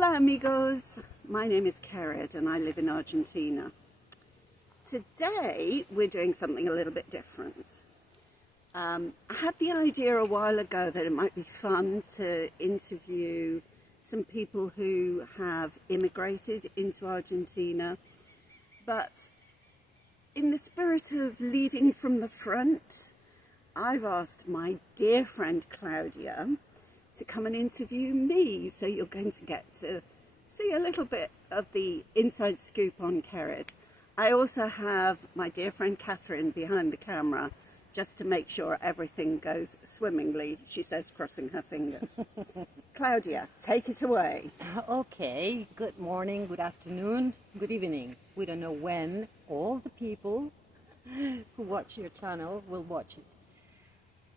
Hola amigos, my name is Kered and I live in Argentina. Today we're doing something a little bit different. I had the idea a while ago that it might be fun to interview some people who have immigrated into Argentina, but in the spirit of leading from the front, I've asked my dear friend Claudia to come and interview me, so you're going to get to see a little bit of the inside scoop on Kered. I also have my dear friend Catherine behind the camera, just to make sure everything goes swimmingly, she says, crossing her fingers. Claudia, take it away. Okay, good morning, good afternoon, good evening. We don't know when all the people who watch your channel will watch it.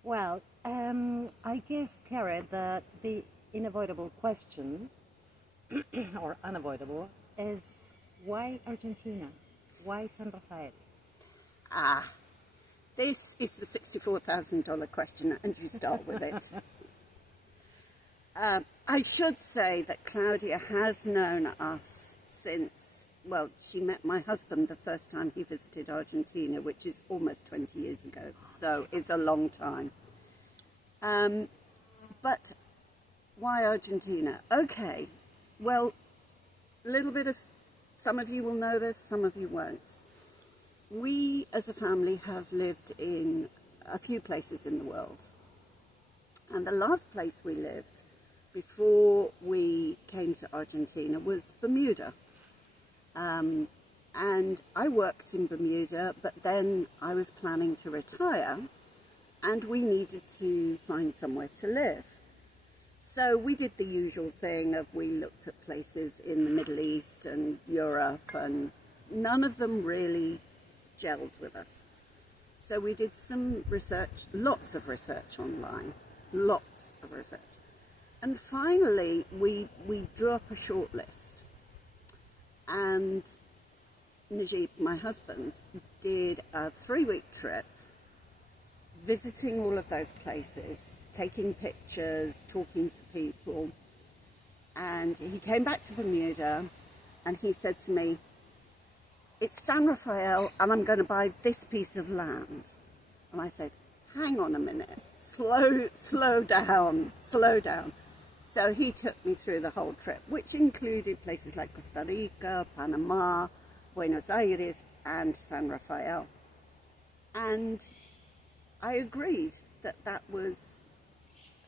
Well, I guess, Kered, that the unavoidable question, or unavoidable, is why Argentina? Why San Rafael? This is the $64,000 question, and you start with it. I should say that Claudia has known us since, well, she met my husband the first time he visited Argentina, which is almost 20 years ago, so it's a long time. But why Argentina? Okay, well, a little bit of, some of you will know this, some of you won't. We as a family have lived in a few places in the world, and the last place we lived before we came to Argentina was Bermuda. And I worked in Bermuda, but then I was planning to retire and we needed to find somewhere to live. So we did the usual thing of we looked at places in the Middle East and Europe, and none of them really gelled with us. So we did some research, lots of research online, lots of research. And finally, we drew up a short list. And Najib, my husband, did a 3-week trip, visiting all of those places, taking pictures, talking to people. And he came back to Bermuda and he said to me, "It's San Rafael and I'm going to buy this piece of land." And I said, "Hang on a minute, slow down. So he took me through the whole trip, which included places like Costa Rica, Panama, Buenos Aires and San Rafael. And I agreed that that was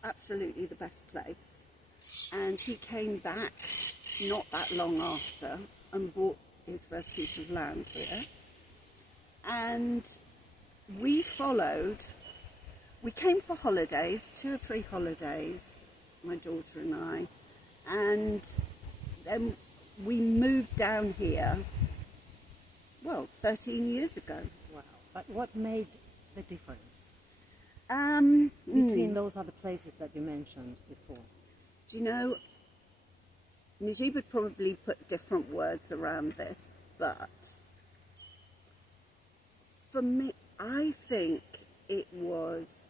absolutely the best place. And he came back not that long after and bought his first piece of land here. And we came for holidays, 2 or 3 holidays, my daughter and I, and then we moved down here, well, 13 years ago. Wow. But what made the difference between those other places that you mentioned before? Do you know, Najib would probably put different words around this, but for me, I think it was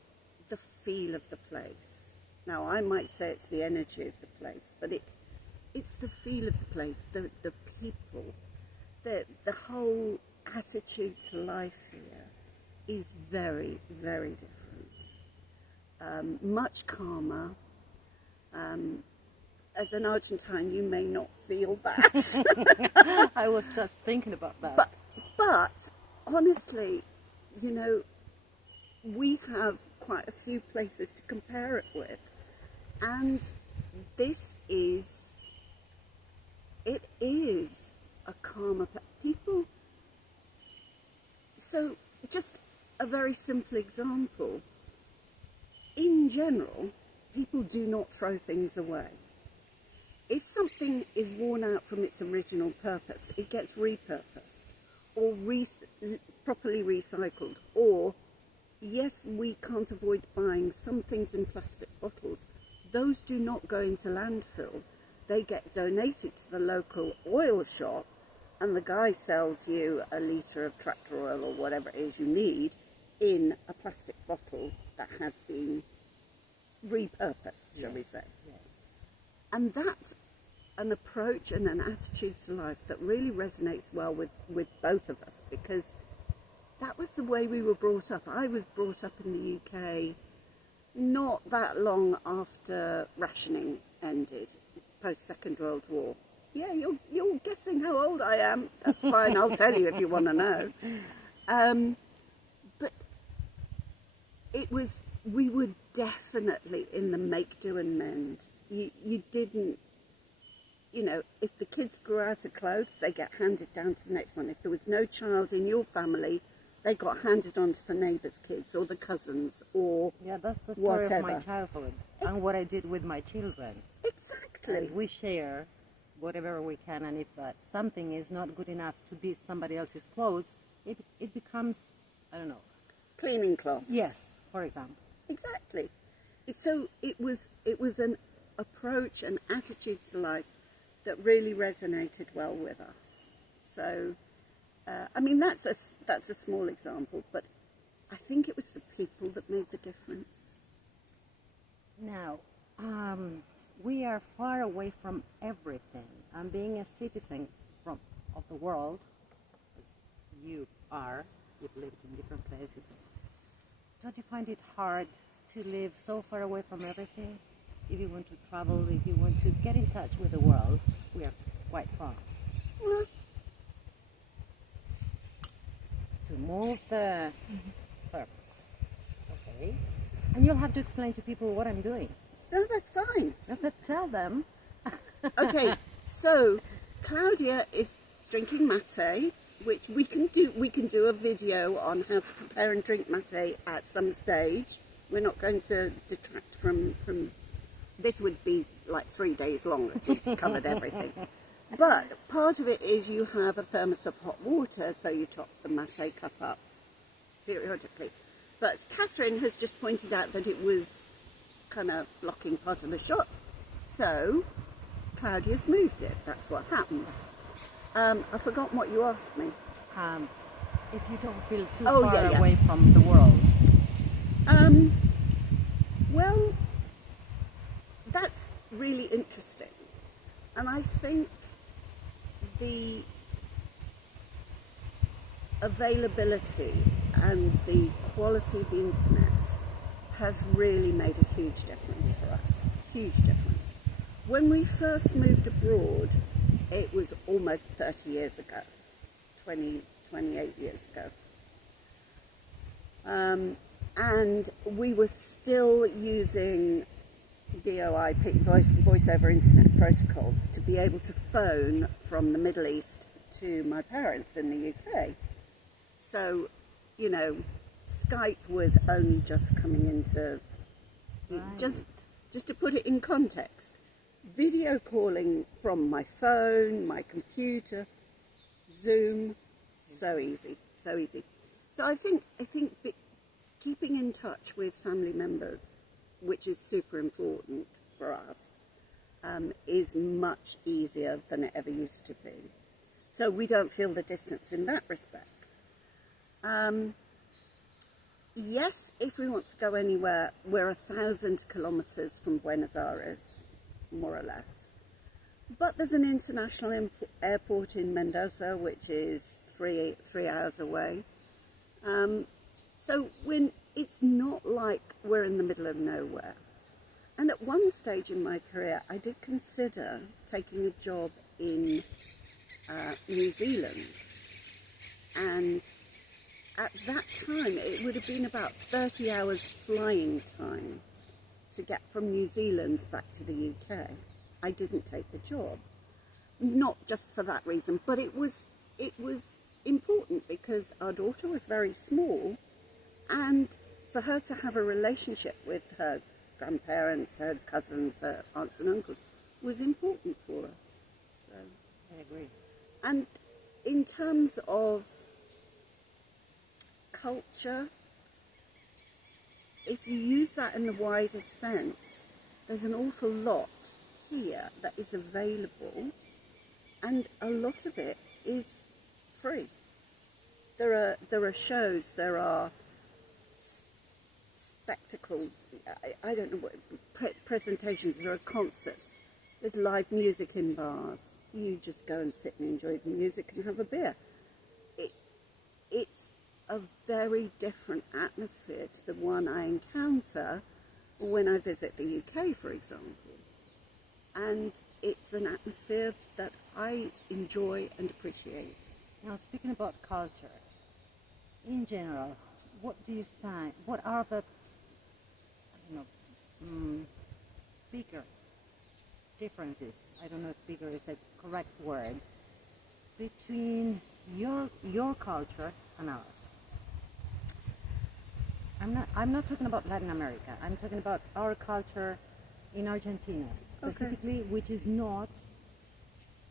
the feel of the place. Now, I might say it's the energy of the place, but it's the feel of the place, the people, the whole attitude to life here is very, very different. Much calmer. As an Argentine, you may not feel that. I was just thinking about that. But honestly, you know, we have quite a few places to compare it with. And it is a calmer people. So just a very simple example. In general, people do not throw things away. If something is worn out from its original purpose, it gets repurposed or properly recycled. Or, yes, we can't avoid buying some things in plastic bottles. Those do not go into landfill. They get donated to the local oil shop, and the guy sells you a litre of tractor oil or whatever it is you need in a plastic bottle that has been repurposed, shall we say. Yes. And that's an approach and an attitude to life that really resonates well with both of us, because that was the way we were brought up. I was brought up in the UK not that long after rationing ended, post Second World War. Yeah, you're guessing how old I am. That's fine, I'll tell you if you want to know. But we were definitely in the make, do and mend. You didn't, if the kids grew out of clothes, they get handed down to the next one. If there was no child in your family, they got handed on to the neighbour's kids or the cousins or Yeah, that's the story whatever. of my childhood and what I did with my children. Exactly. And we share whatever we can, and if something is not good enough to be somebody else's clothes, it becomes, I don't know. Cleaning cloths. Yes, for example. Exactly. So it was an approach and attitude to life that really resonated well with us. So, I mean, that's a small example, but I think it was the people that made the difference. Now, we are far away from everything. And being a citizen of the world, as you are, you've lived in different places, don't you find it hard to live so far away from everything? If you want to travel, if you want to get in touch with the world, we are quite far. Well, To move the first. Okay. And you'll have to explain to people what I'm doing. no, that's fine. But tell them. Okay, so Claudia is drinking mate, which we can do a video on how to prepare and drink mate at some stage. We're not going to detract from this. Would be like 3 days long if we covered everything. But part of it is you have a thermos of hot water, so you top the mate cup up periodically. But Catherine has just pointed out that it was kind of blocking part of the shot, so Claudia's moved it. That's what happened. I've forgotten what you asked me. If you don't feel too Oh, far yeah. away from the world. Well, that's really interesting. And I think the availability and the quality of the internet has really made a huge difference for us. Huge difference. When we first moved abroad, it was almost 30 years ago, 28 years ago. And we were still using VoIP, voice over internet protocols, to be able to phone from the Middle East to my parents in the UK. So, Skype was only just coming into, just to put it in context, video calling from my phone, my computer, Zoom, so easy. So I think keeping in touch with family members, which is super important for us, is much easier than it ever used to be. So we don't feel the distance in that respect. Yes, if we want to go anywhere, we're 1,000 kilometers from Buenos Aires, more or less. But there's an international airport in Mendoza, which is three hours away. So it's not like we're in the middle of nowhere. And at one stage in my career, I did consider taking a job in New Zealand. And at that time, it would have been about 30 hours flying time to get from New Zealand back to the UK. I didn't take the job, not just for that reason, but it was important because our daughter was very small, and for her to have a relationship with her grandparents, her cousins, her aunts and uncles was important for us. So I agree. And in terms of culture, if you use that in the wider sense, there's an awful lot here that is available, and a lot of it is free. There are shows, there are spectacles, I don't know what, presentations, there are concerts. There's live music in bars. You just go and sit and enjoy the music and have a beer. It's a very different atmosphere to the one I encounter when I visit the UK, for example. And it's an atmosphere that I enjoy and appreciate. Now, speaking about culture, in general, what do you find, what are the, bigger differences, I don't know if bigger is the correct word, between your culture and ours? I'm not talking about Latin America. I'm talking about our culture in Argentina specifically, okay, which is not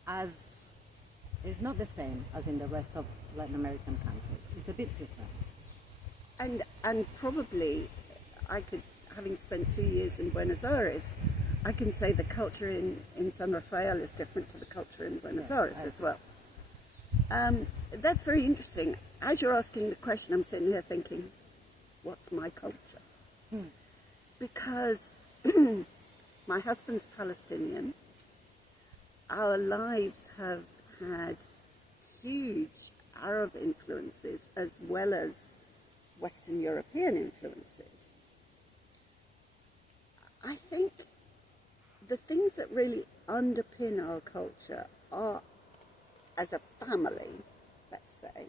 the same as in the rest of Latin American countries. It's a bit different. And probably having spent 2 years in Buenos Aires, I can say the culture in San Rafael is different to the culture in Buenos Aires as well. That's very interesting. As you're asking the question, I'm sitting here thinking, what's my culture? Because my husband's Palestinian. Our lives have had huge Arab influences as well as Western European influences. I think the things that really underpin our culture are, as a family, let's say,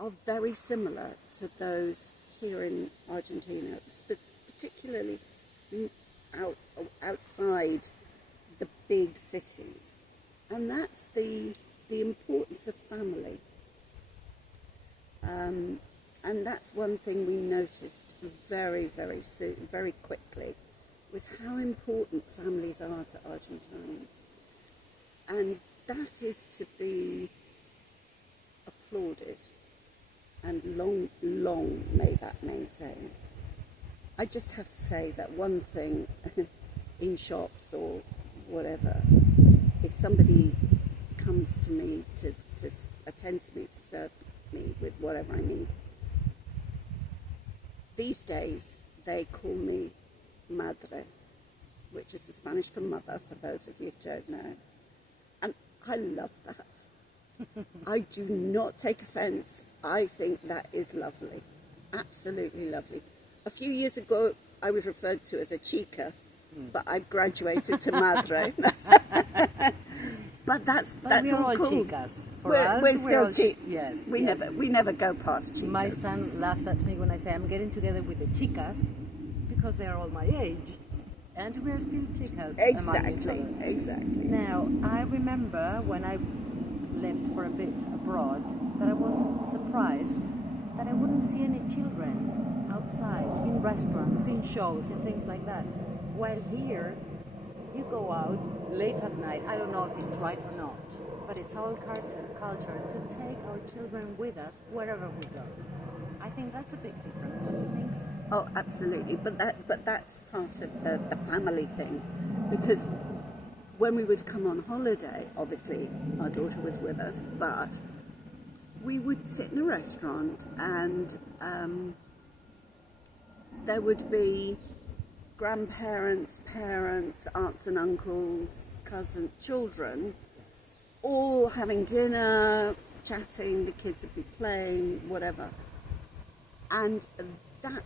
are very similar to those here in Argentina, particularly outside the big cities. And that's the importance of family. And that's one thing we noticed very, very soon, very quickly, was how important families are to Argentines. And that is to be applauded, and long, long may that maintain. I just have to say that one thing in shops or whatever, if somebody comes to me to attend to me, to serve me with whatever I need, these days they call me madre, which is the Spanish for mother, for those of you who don't know. And I love that. I do not take offence. I think that is lovely. Absolutely lovely. A few years ago, I was referred to as a chica, but I've graduated to madre. But that's we're all cool. Chicas. We're still chicas. Yes. We never go past chicas. My son laughs at me when I say I'm getting together with the chicas because they're all my age, and we're still chicas. Exactly. Now, I remember when I lived for a bit abroad that I was surprised that I wouldn't see any children outside, in restaurants, in shows, and things like that. While here, you go out late at night, I don't know if it's right or not, but it's our culture to take our children with us wherever we go. I think that's a big difference, don't you think? Oh, absolutely. But that's part of the family thing, because when we would come on holiday, obviously our daughter was with us, but we would sit in a restaurant and there would be grandparents, parents, aunts and uncles, cousins, children, all having dinner, chatting, the kids would be playing, whatever. And that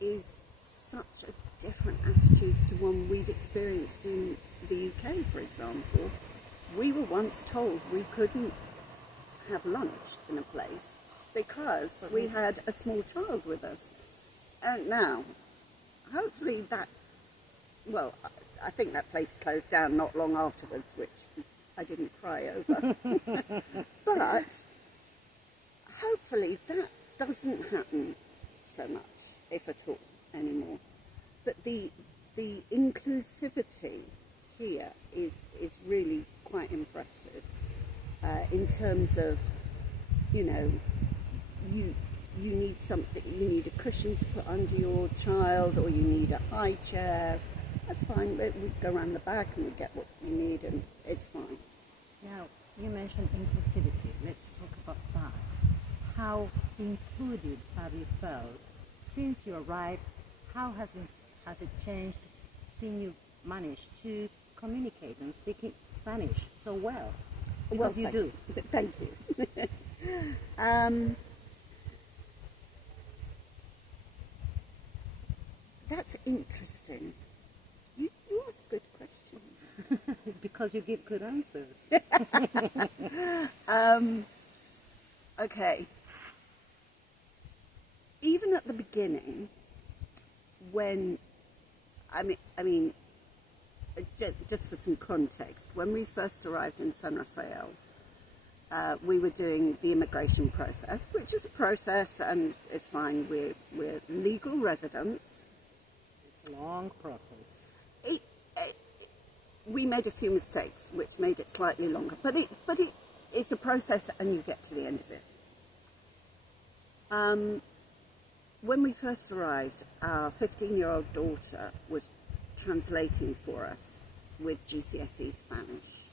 is such a different attitude to one we'd experienced in the UK, for example. We were once told we couldn't have lunch in a place because we had a small child with us. And now, hopefully I think that place closed down not long afterwards, which I didn't cry over. But hopefully that doesn't happen so much, if at all, anymore. But the inclusivity here is really quite impressive in terms of, you need something, you need a cushion to put under your child, or you need a high chair. That's fine. We go around the back and we get what we need, and it's fine. Now, you mentioned inclusivity. Let's talk about that. How included have you felt since you arrived? How has it changed since you managed to communicate and speak Spanish so well? Well, Because you do. Thank you. That's interesting. You ask good questions. Because you give good answers. Okay. Even at the beginning, when just for some context, when we first arrived in San Rafael, we were doing the immigration process, which is a process, and it's fine. We're legal residents. It's a long process. We made a few mistakes, which made it slightly longer, but it's a process, and you get to the end of it. When we first arrived, our 15-year-old daughter was translating for us with GCSE Spanish,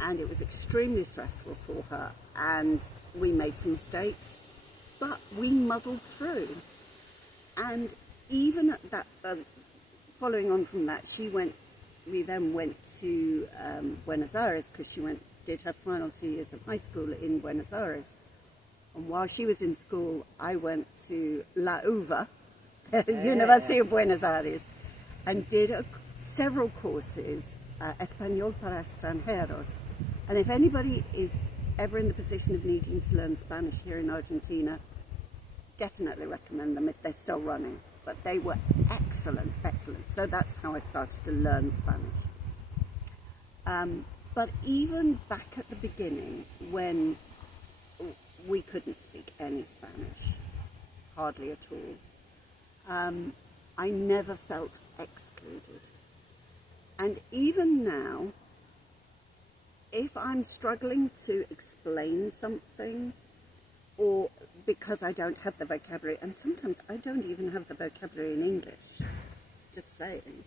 and it was extremely stressful for her, and we made some mistakes, but we muddled through. And even at that, following on from that, we then went to Buenos Aires, because she did her final 2 years of high school in Buenos Aires. And while she was in school, I went to La UVA, University of Buenos Aires, and did several courses, Español para extranjeros. And if anybody is ever in the position of needing to learn Spanish here in Argentina, definitely recommend them if they're still running. But they were excellent, excellent. So that's how I started to learn Spanish. But even back at the beginning, when we couldn't speak any Spanish, hardly at all, I never felt excluded. And even now, if I'm struggling to explain something, or because I don't have the vocabulary, and sometimes I don't even have the vocabulary in English, just saying,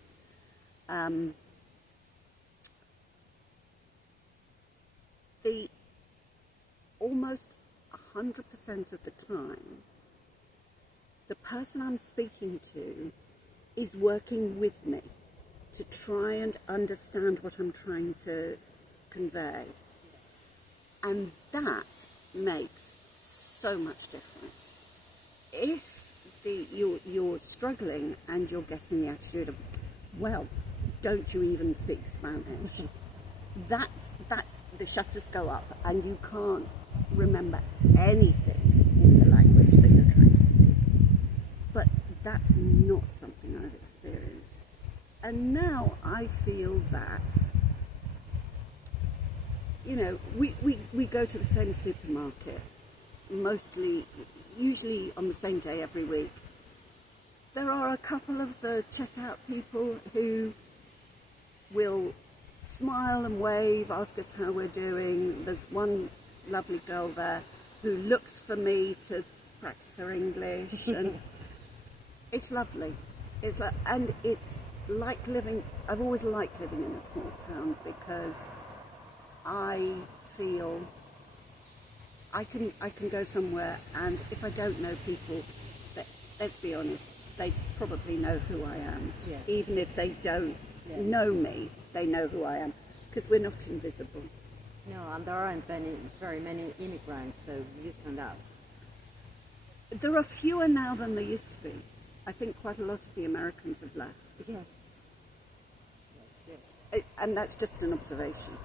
the almost 100% of the time, the person I'm speaking to is working with me to try and understand what I'm trying to convey. And that makes so much difference. If you're struggling and you're getting the attitude of, well, don't you even speak Spanish? That's the shutters go up, and you can't remember anything in the language that you're trying to speak. But that's not something I've experienced. And now I feel that, we go to the same supermarket, usually on the same day every week. There are a couple of the checkout people who will smile and wave, ask us how we're doing. There's one lovely girl there who looks for me to practice her English, and it's lovely. And it's like I've always liked living in a small town, because I feel I can go somewhere, and if I don't know people, let's be honest, they probably know who I am. Yes. Even if they don't know me, they know who I am, because we're not invisible. No, and there aren't very many immigrants, so you stand out. There are fewer now than there used to be. I think quite a lot of the Americans have left. Yes. And that's just an observation.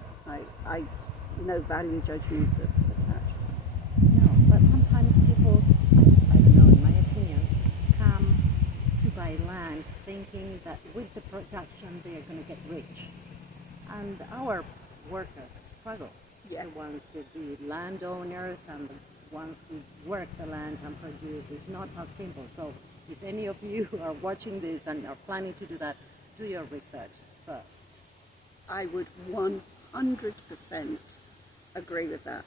I no value judgment attached. No, but sometimes people, I don't know, in my opinion, come to buy land thinking that with the production they are going to get rich. And our workers struggle. Yeah. The ones that be landowners and the ones who work the land and produce. It's not as simple. So if any of you are watching this and are planning to do that, do your research first. I would 100% agree with that.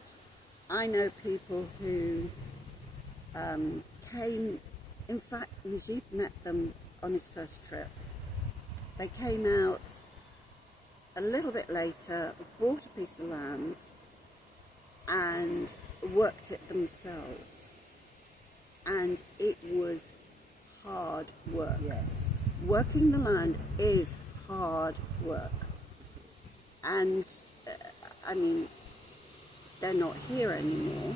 I know people who came, in fact, Najib met them on his first trip. They came out a little bit later, bought a piece of land and worked it themselves. And it was hard work. Yes. Working the land is hard work. And, I mean, they're not here anymore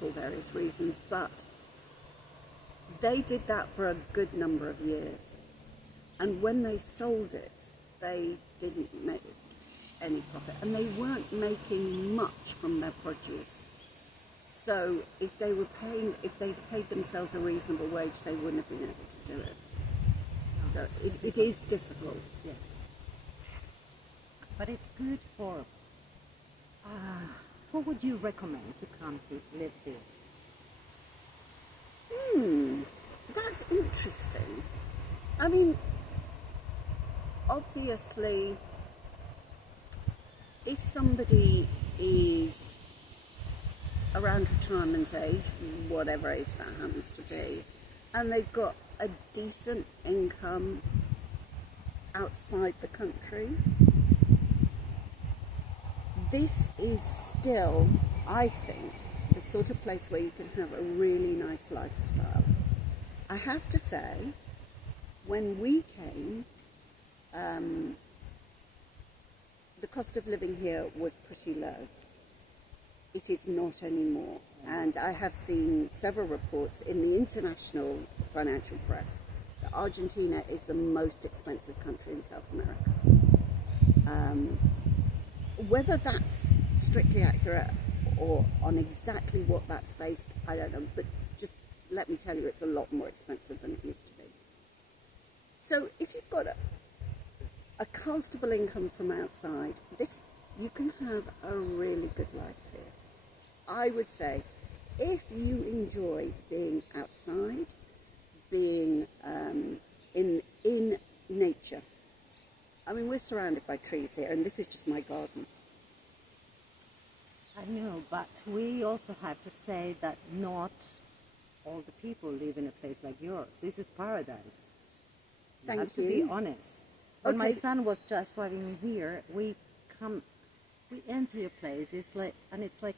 for various reasons, but they did that for a good number of years. And when they sold it, they didn't make any profit. And they weren't making much from their produce. So if they paid themselves a reasonable wage, they wouldn't have been able to do it. So it is difficult. Yes. But it's good for, what would you recommend to come to live here? That's interesting. I mean, obviously, if somebody is around retirement age, whatever age that happens to be, and they've got a decent income outside the country, this is still, I think, the sort of place where you can have a really nice lifestyle. I have to say, when we came, the cost of living here was pretty low. It is not anymore. And I have seen several reports in the international financial press that Argentina is the most expensive country in South America. Whether that's strictly accurate or on exactly what that's based, I don't know, but just let me tell you, it's a lot more expensive than it used to be. So if you've got a comfortable income from outside, you can have a really good life here. I would say, if you enjoy being outside, being in nature. I mean, we're surrounded by trees here, and this is just my garden. I know, but we also have to say that not all the people live in a place like yours. This is paradise. Thank have you. to be honest. When my Okay. son was just driving here, we enter your place. It's like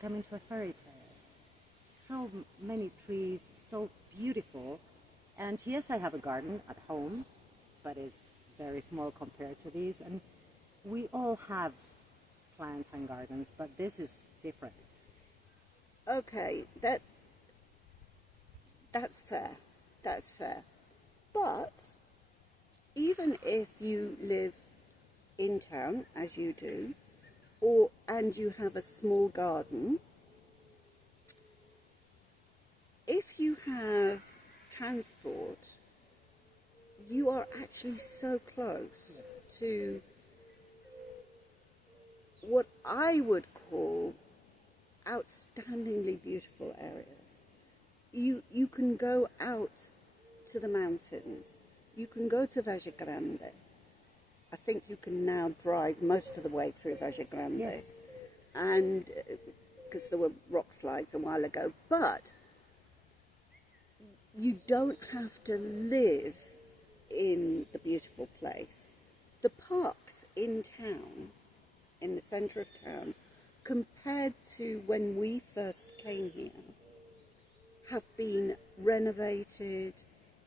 coming to a fairy tale. So many trees, so beautiful. And yes, I have a garden at home, but it's very small compared to these. And we all have plants and gardens, but this is different. Okay, that's fair. That's fair. But even if you live in town, as you do, and you have a small garden, if you have transport, you are actually so close to what I would call outstandingly beautiful areas. You can go out to the mountains. You can go to Valle Grande. I think you can now drive most of the way through Valle Grande. Yes. And because there were rock slides a while ago, but you don't have to live in the beautiful place. The parks in town, in the centre of town, compared to when we first came here, have been renovated,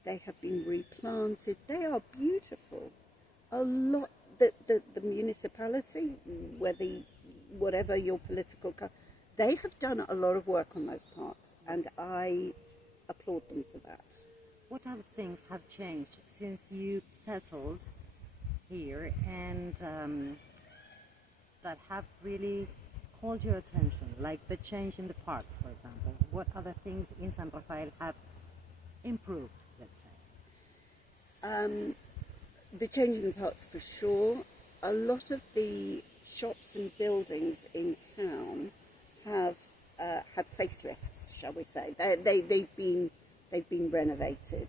they have been replanted, they are beautiful. A lot, the municipality, whatever your political, they have done a lot of work on those parks, and I applaud them for that. What other things have changed since you settled here and that have really called your attention, like the change in the parks, for example? What other things in San Rafael have improved, let's say? The change in the parks for sure. A lot of the shops and buildings in town have had facelifts, shall we say. They've been renovated.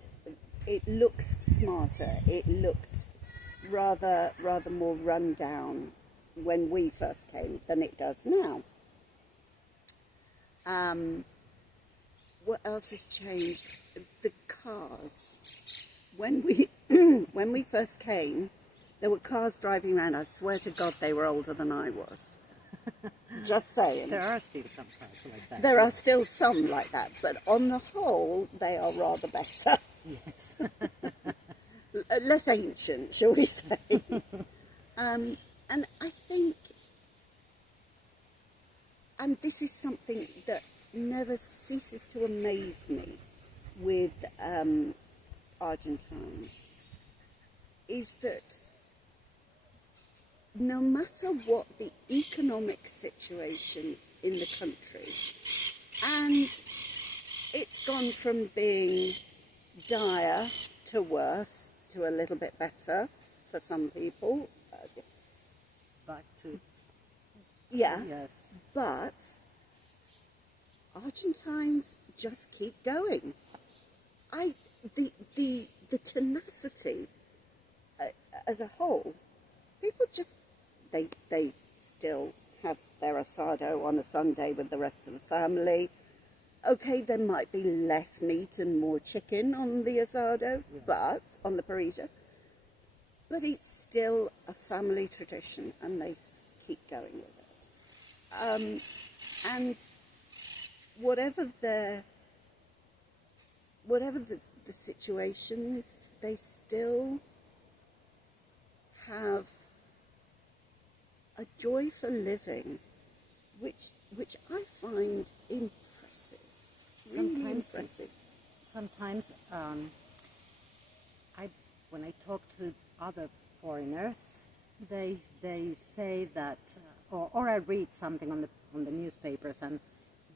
It looks smarter. It looked rather more run down when we first came than it does now. What else has changed? The cars. When we first came, there were cars driving around. I swear to God, they were older than I was. Just saying. There are still some cars like that. There are still some like that, but on the whole, they are rather better. Yes. less ancient, shall we say. And I think, and this is something that never ceases to amaze me with Argentines, is that no matter what the economic situation in the country, and it's gone from being dire to worse to a little bit better for some people. Back to Yeah, yes. but Argentines just keep going. The tenacity as a whole, people just, they still have their asado on a Sunday with the rest of the family. Okay, there might be less meat and more chicken on the asado, but on the parrilla, but it's still a family tradition, and they keep going with it. And whatever the situations, they still have a joy for living, which I find impressive. Really impressive. Sometimes when I talk to other foreigners, they say that, or I read something on the newspapers, and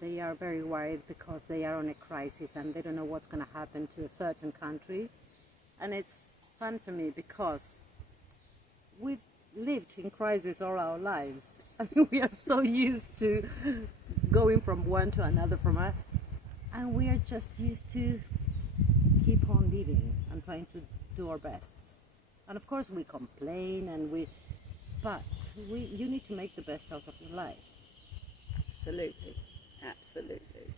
they are very worried because they are on a crisis and they don't know what's going to happen to a certain country. And it's fun for me because we've lived in crisis all our lives. I mean, we are so used to going from one to another and we are just used to keep on living and trying to do our best. And of course we complain but you need to make the best out of your life. Absolutely, absolutely.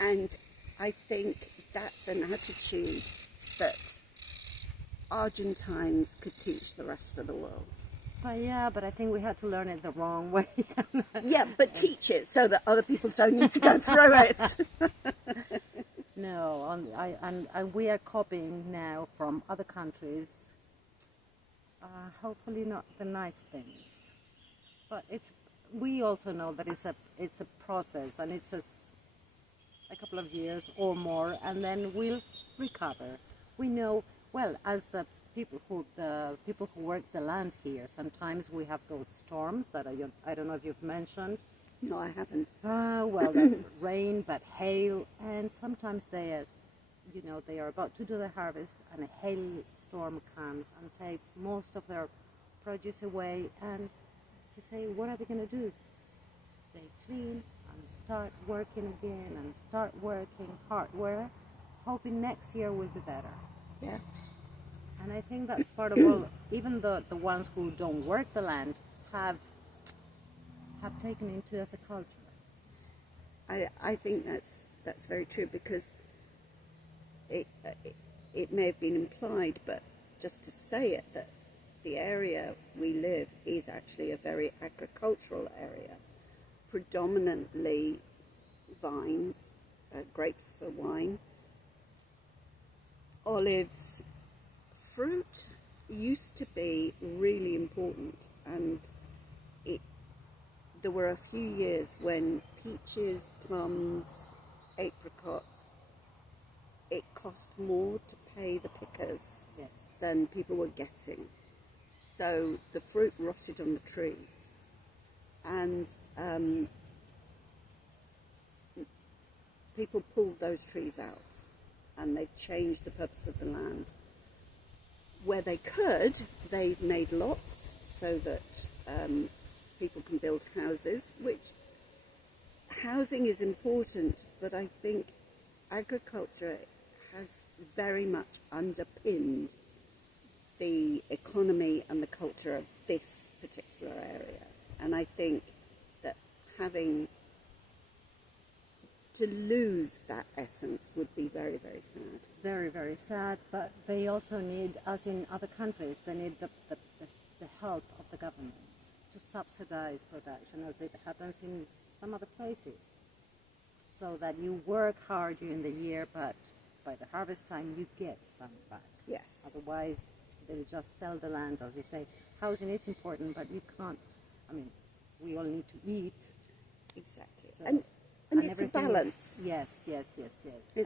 And I think that's an attitude that Argentines could teach the rest of the world. But I think we had to learn it the wrong way. Yeah, but teach it so that other people don't need to go through it. No, and we are copying now from other countries. Hopefully not the nice things, but we also know that it's a process, and it's a couple of years or more, and then we'll recover. We know well, as the people who work the land here. Sometimes we have those storms that I don't know if you've mentioned. No, I haven't. Well, the rain, but hail, and sometimes they are about to do the harvest, and a hailstorm comes and takes most of their produce away, and you say, what are they going to do? They clean and start working again and start working hardware, hoping next year will be better. Yeah. And I think that's part of all, even the ones who don't work the land have taken into as a culture. I think that's very true, because it may have been implied, but just to say it, that the area we live is actually a very agricultural area, predominantly vines, grapes for wine, olives. Fruit used to be really important, and there were a few years when peaches, plums, apricots, it cost more to pay the pickers than people were getting. So the fruit rotted on the trees, and people pulled those trees out, and they've changed the purpose of the land. Where they could, they've made lots so that people can build houses, which housing is important, but I think agriculture has very much underpinned the economy and the culture of this particular area. And I think that having to lose that essence would be very, very sad. Very, very sad, but they also need, as in other countries, they need the help of the government to subsidize production, as it happens in some other places, so that you work hard during the year, but by the harvest time you get some back. Yes. Otherwise, they'll just sell the land, or they say housing is important, but you can't. I mean, we all need to eat. Exactly. So, And it's a everything balance. Yes. It's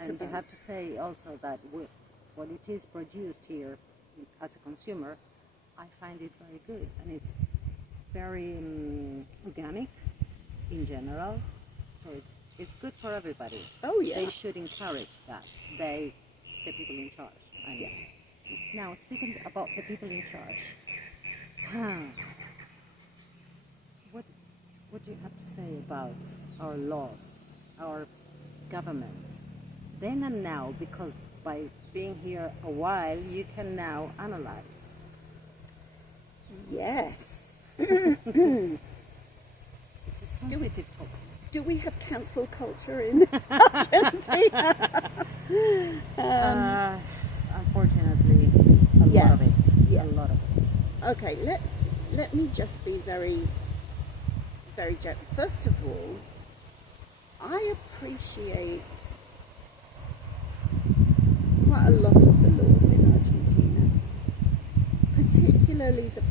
And a you have to say also that with what it is produced here as a consumer, I find it very good, and it's very organic in general. So it's good for everybody. Oh, yeah. They should encourage that. The people in charge. I mean. Now, speaking about the people in charge, what do you have to say about our laws, our government, then and now? Because by being here a while, you can now analyze. Yes. It's a sensitive topic. Do we have cancel culture in Argentina? Unfortunately, a lot of it. Yeah. A lot of it. Okay, let me just be very, very gentle. First of all, I appreciate quite a lot of the laws in Argentina, particularly the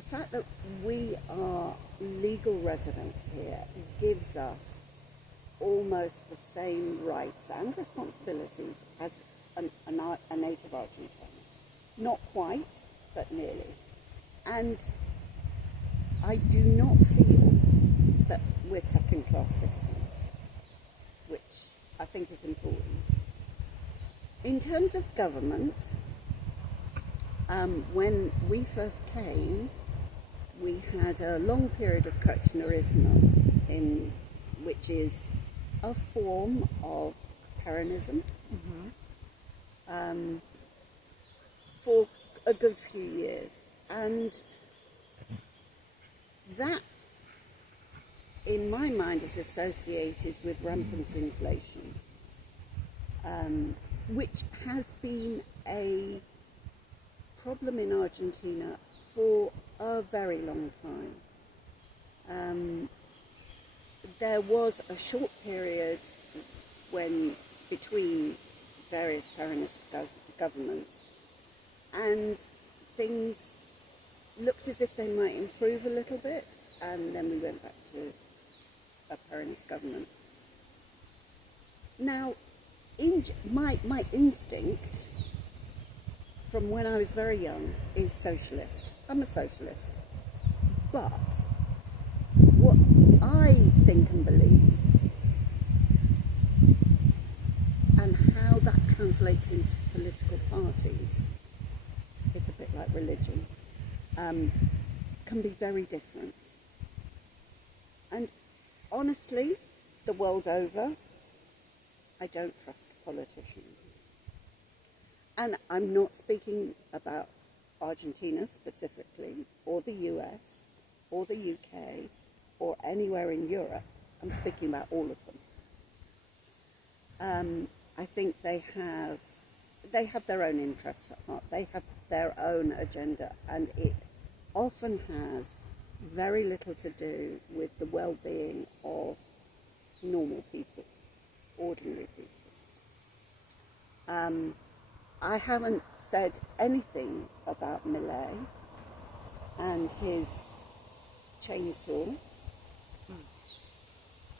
fact that we are legal residents here gives us almost the same rights and responsibilities as a native Argentine. Not quite, but nearly. And I do not feel that we're second-class citizens, which I think is important. In terms of government, when we first came, we had a long period of Kirchnerismo, which is a form of Peronism, for a good few years. And that, in my mind, is associated with rampant inflation, which has been a problem in Argentina for a very long time. There was a short period between various Peronist governments, and things looked as if they might improve a little bit, and then we went back to a Peronist government. Now, my instinct from when I was very young is socialist. I'm a socialist. But what I think and believe, and how that translates into political parties, it's a bit like religion, can be very different. And honestly, the world over, I don't trust politicians. And I'm not speaking about Argentina specifically, or the US, or the UK, or anywhere in Europe. I'm speaking about all of them. I think they have their own interests at heart. They have their own agenda, and it often has very little to do with the well-being of normal people, ordinary people. I haven't said anything about Millet and his chainsaw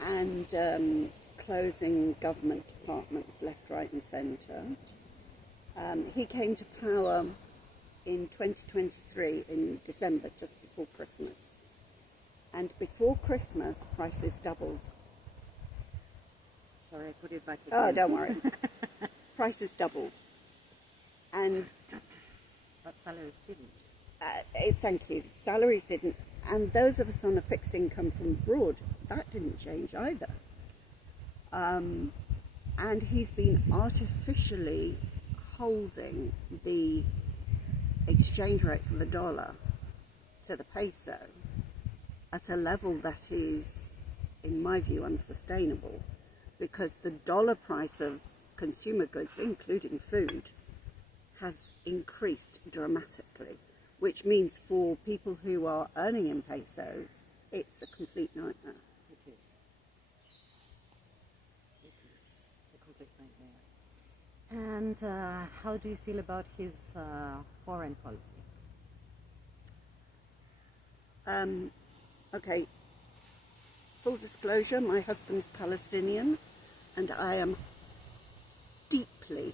and closing government departments left, right and centre. He came to power in 2023 in December, just before Christmas. And before Christmas, prices doubled. Sorry, I put it back again. Oh, don't worry. Prices doubled. And but salaries didn't. Thank you. Salaries didn't. And those of us on a fixed income from abroad, that didn't change either. And he's been artificially holding the exchange rate for the dollar to the peso at a level that is, in my view, unsustainable, because the dollar price of consumer goods, including food, has increased dramatically, which means for people who are earning in pesos, it's a complete nightmare. It is. It is a complete nightmare. And how do you feel about his foreign policy? Okay, full disclosure, my husband's Palestinian, and I am deeply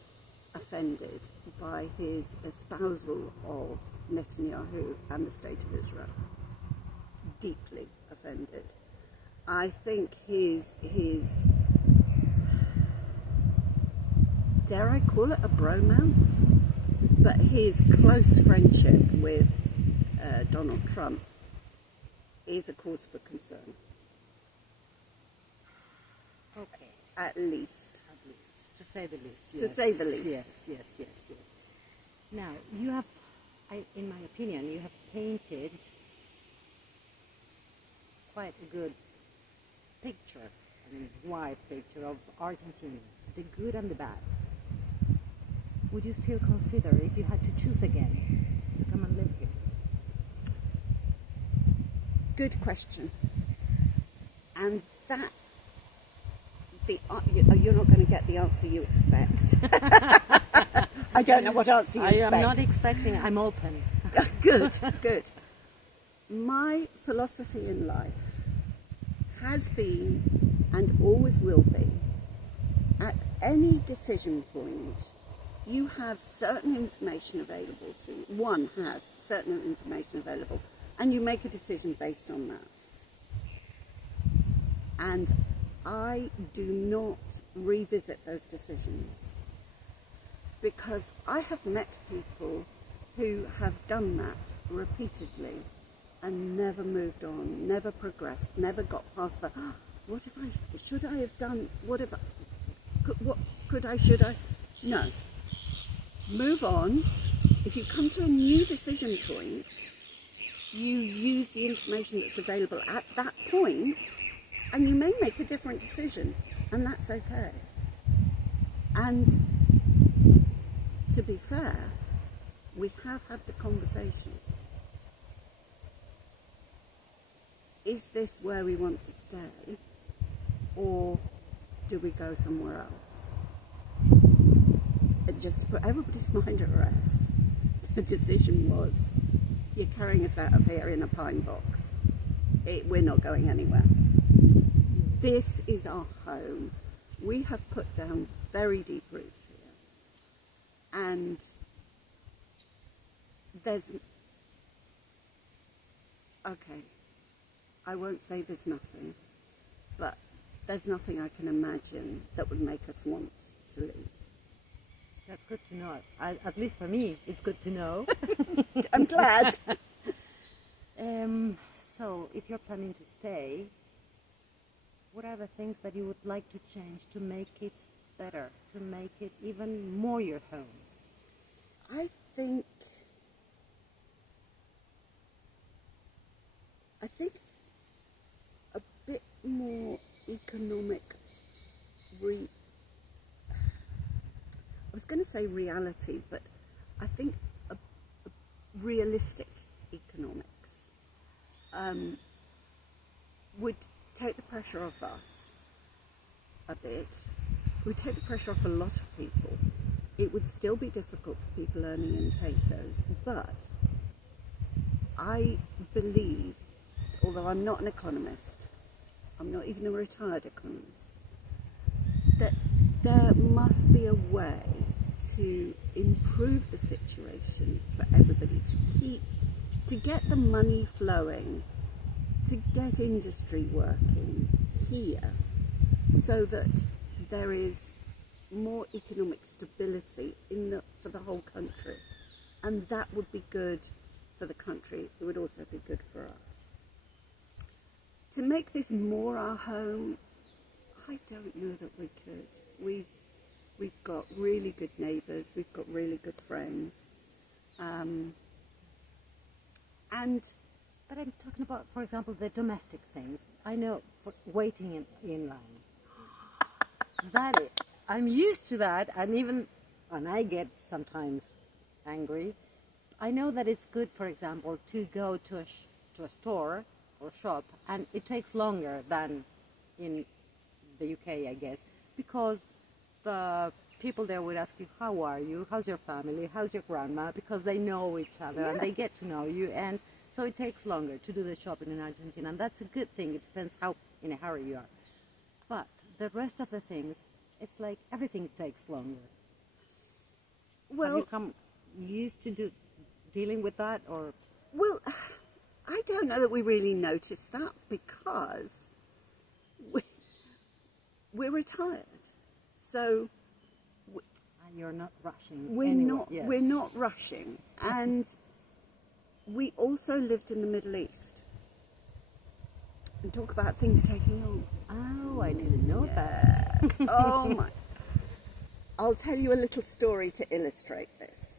offended by his espousal of Netanyahu and the State of Israel. Deeply offended. I think his dare I call it a bromance, but his close friendship with Donald Trump is a cause for concern. Okay. At least. To say the least. Yes. To say the least. Yes. Now, you have, in my opinion, you have painted quite a good picture, wide picture of Argentina, the good and the bad. Would you still consider, if you had to choose again, to come and live here? Good question. And that, you're not going to get the answer you expect. I don't know what answer you expect. I'm not expecting, I'm open. Good. My philosophy in life has been, and always will be, at any decision point, you have certain information available to you. One has certain information available, and you make a decision based on that. And I do not revisit those decisions, because I have met people who have done that repeatedly and never moved on, never progressed, never got past the, should I have done, should I? No. Move on. If you come to a new decision point, you use the information that's available at that point, and you may make a different decision, and that's okay. And to be fair, we have had the conversation. Is this where we want to stay, or do we go somewhere else? And just to put everybody's mind at rest, the decision was, you're carrying us out of here in a pine box. We're not going anywhere. This is our home. We have put down very deep roots here. And I won't say there's nothing, but there's nothing I can imagine that would make us want to leave. That's good to know. At least for me, it's good to know. I'm glad. So, if you're planning to stay, what are the things that you would like to change to make it better, to make it even more your home? I think a bit more economic I was going to say reality, but I think a realistic economics would take the pressure off us a bit, would take the pressure off a lot of people. It would still be difficult for people earning in pesos, but I believe, although I'm not an economist, I'm not even a retired economist, that there must be a way to improve the situation for everybody, to get the money flowing, to get industry working here, so that there is more economic stability for the whole country. And that would be good for the country. It would also be good for us. To make this more our home, I don't know that we could. We've got really good neighbours, we've got really good friends. But I'm talking about, for example, the domestic things. I know, for waiting in line. I'm used to that, and I get sometimes angry. I know that it's good, for example, to go to a store or shop, and it takes longer than in the UK, I guess, because the people there would ask you, how are you? How's your family? How's your grandma? Because they know each other and they get to know you. And so it takes longer to do the shopping in Argentina. And that's a good thing. It depends how in a hurry you are. But the rest of the things, it's like everything takes longer. Well, have you come used to dealing with that, or? Well, I don't know that we really notice that because we're retired. So you're not rushing. We're not rushing. And we also lived in the Middle East. And talk about things taking long. Oh, I didn't know that. Oh my. I'll tell you a little story to illustrate this.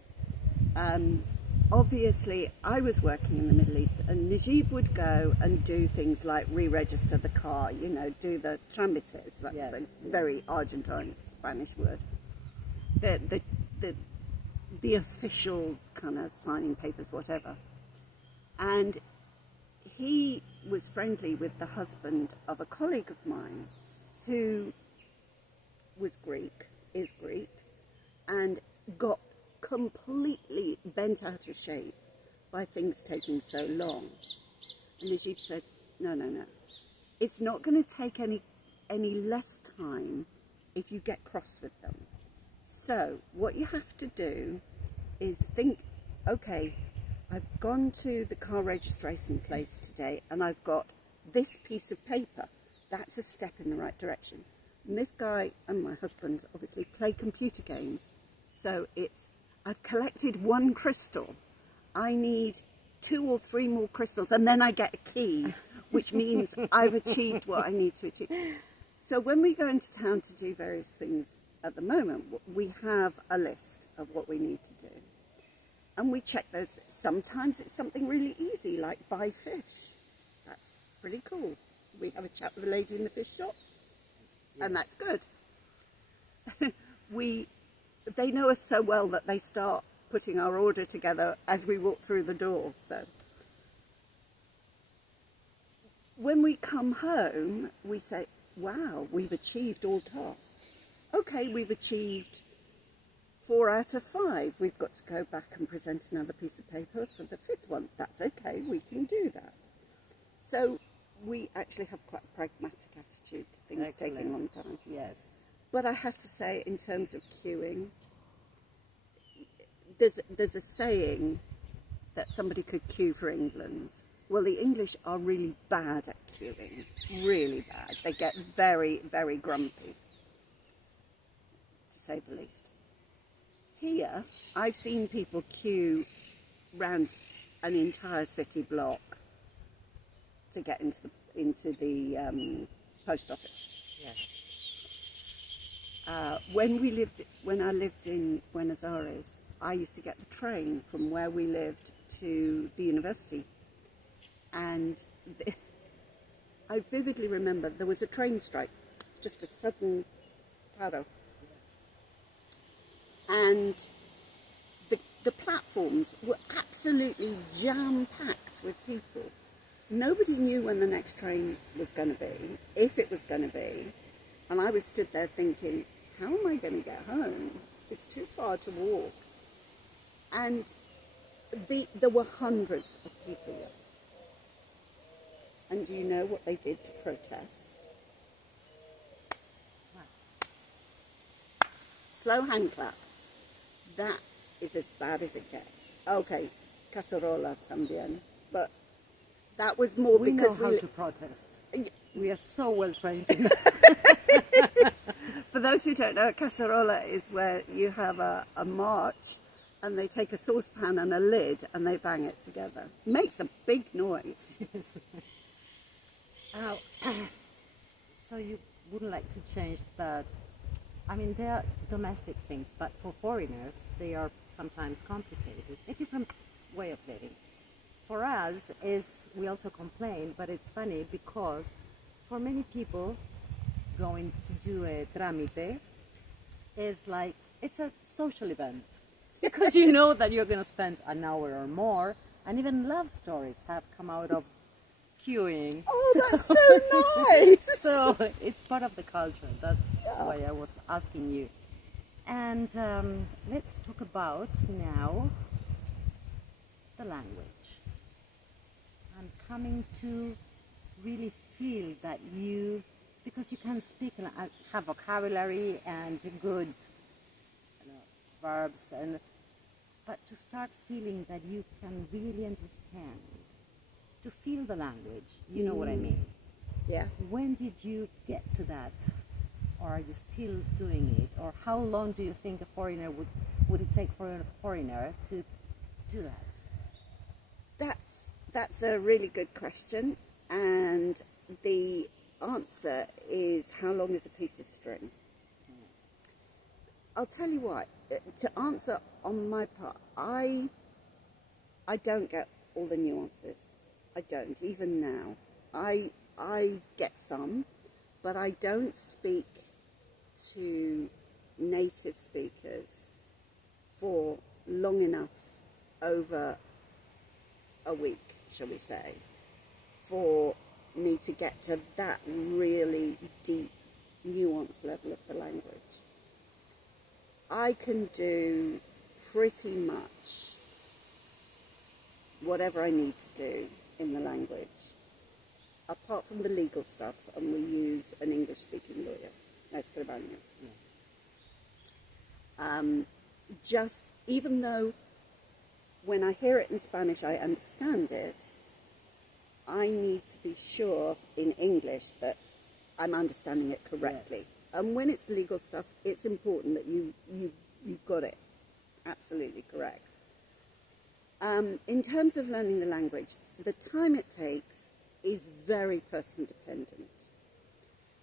Obviously, I was working in the Middle East, and Najib would go and do things like re-register the car, you know, do the trámites. That's the very Argentine Spanish word. The official kind of signing papers, whatever. And he was friendly with the husband of a colleague of mine who is Greek, and got completely bent out of shape by things taking so long. And Najib said, no. It's not going to take any less time if you get cross with them. So what you have to do is think, okay, I've gone to the car registration place today and I've got this piece of paper. That's a step in the right direction. And this guy and my husband obviously play computer games. So I've collected one crystal. I need 2 or 3 more crystals, and then I get a key, which means I've achieved what I need to achieve. So when we go into town to do various things at the moment, we have a list of what we need to do. And we check those. Sometimes it's something really easy, like buy fish. That's pretty cool. We have a chat with the lady in the fish shop, and that's good. They know us so well that they start putting our order together as we walk through the door. So when we come home, we say, wow, we've achieved all tasks. Okay, we've achieved 4 out of 5. We've got to go back and present another piece of paper for the 5th one. That's okay, we can do that. So we actually have quite a pragmatic attitude to things taking a long time. Yes. But I have to say, in terms of queuing, there's a saying that somebody could queue for England. Well, the English are really bad at queuing, really bad. They get very, very grumpy, to say the least. Here, I've seen people queue round an entire city block to get into the post office. Yes. When I lived in Buenos Aires, I used to get the train from where we lived to the university, and I vividly remember there was a train strike, just a sudden paro, and the platforms were absolutely jam-packed with people. Nobody knew when the next train was going to be, if it was going to be, and I was stood there thinking, how am I going to get home? It's too far to walk. And there were hundreds of people there. And do you know what they did to protest? Slow hand clap. That is as bad as it gets. Okay, cacerola también. But that was more because we know how to protest. We are so well trained in that. For those who don't know, cacerola is where you have a march and they take a saucepan and a lid and they bang it together. Makes a big noise. Yes. So you wouldn't like to change that? I mean, they are domestic things, but for foreigners, they are sometimes complicated. A different way of living. For us, we also complain, but it's funny because for many people, going to do a trámite is like, it's a social event. Because you know that you're going to spend an hour or more, and even love stories have come out of queuing. Oh, that's so nice! So it's part of the culture. That's why I was asking you. And let's talk about now the language. I'm coming to really feel that you, because you can speak and have vocabulary and good verbs, but to start feeling that you can really understand, to feel the language, you know what I mean? Yeah. When did you get to that? Or are you still doing it? Or how long do you think a foreigner would it take for a foreigner to do that? That's a really good question, and the answer is how long is a piece of string? I'll tell you what, to answer on my part, I don't get all the nuances. I don't, even now. I get some, but I don't speak to native speakers for long enough over a week, shall we say, for me to get to that really deep, nuanced level of the language. I can do pretty much whatever I need to do in the language, apart from the legal stuff, and we use an English-speaking lawyer. Let's go about it. Just, even though when I hear it in Spanish I understand it, I need to be sure in English that I'm understanding it correctly. Yes. And when it's legal stuff, it's important that you've got it absolutely correct. In terms of learning the language, the time it takes is very person dependent.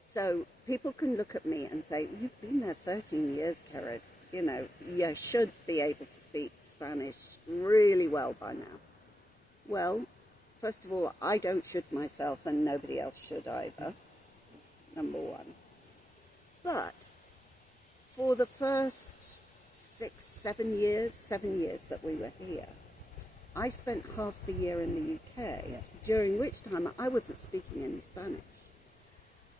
So people can look at me and say, you've been there 13 years, Kered. You know, you should be able to speak Spanish really well by now. Well, first of all, I don't should myself, and nobody else should either, number one. But for the first 7 years that we were here, I spent half the year in the UK, during which time I wasn't speaking any Spanish.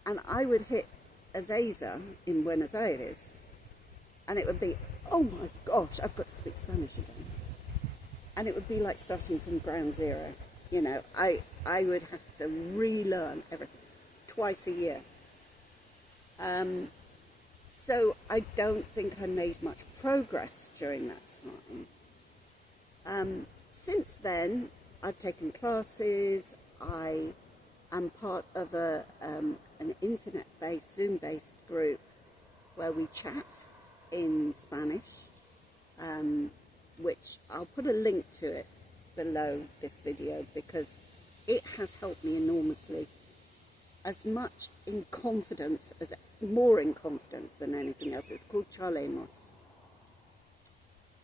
And I would hit Ezeiza in Buenos Aires, and it would be, oh my gosh, I've got to speak Spanish again. And it would be like starting from ground zero. You know, I would have to relearn everything twice a year. So I don't think I made much progress during that time. Since then, I've taken classes. I am part of an internet-based, Zoom-based group where we chat in Spanish, which I'll put a link to it below this video because it has helped me enormously, as much in confidence, more in confidence than anything else. It's called Charlemos.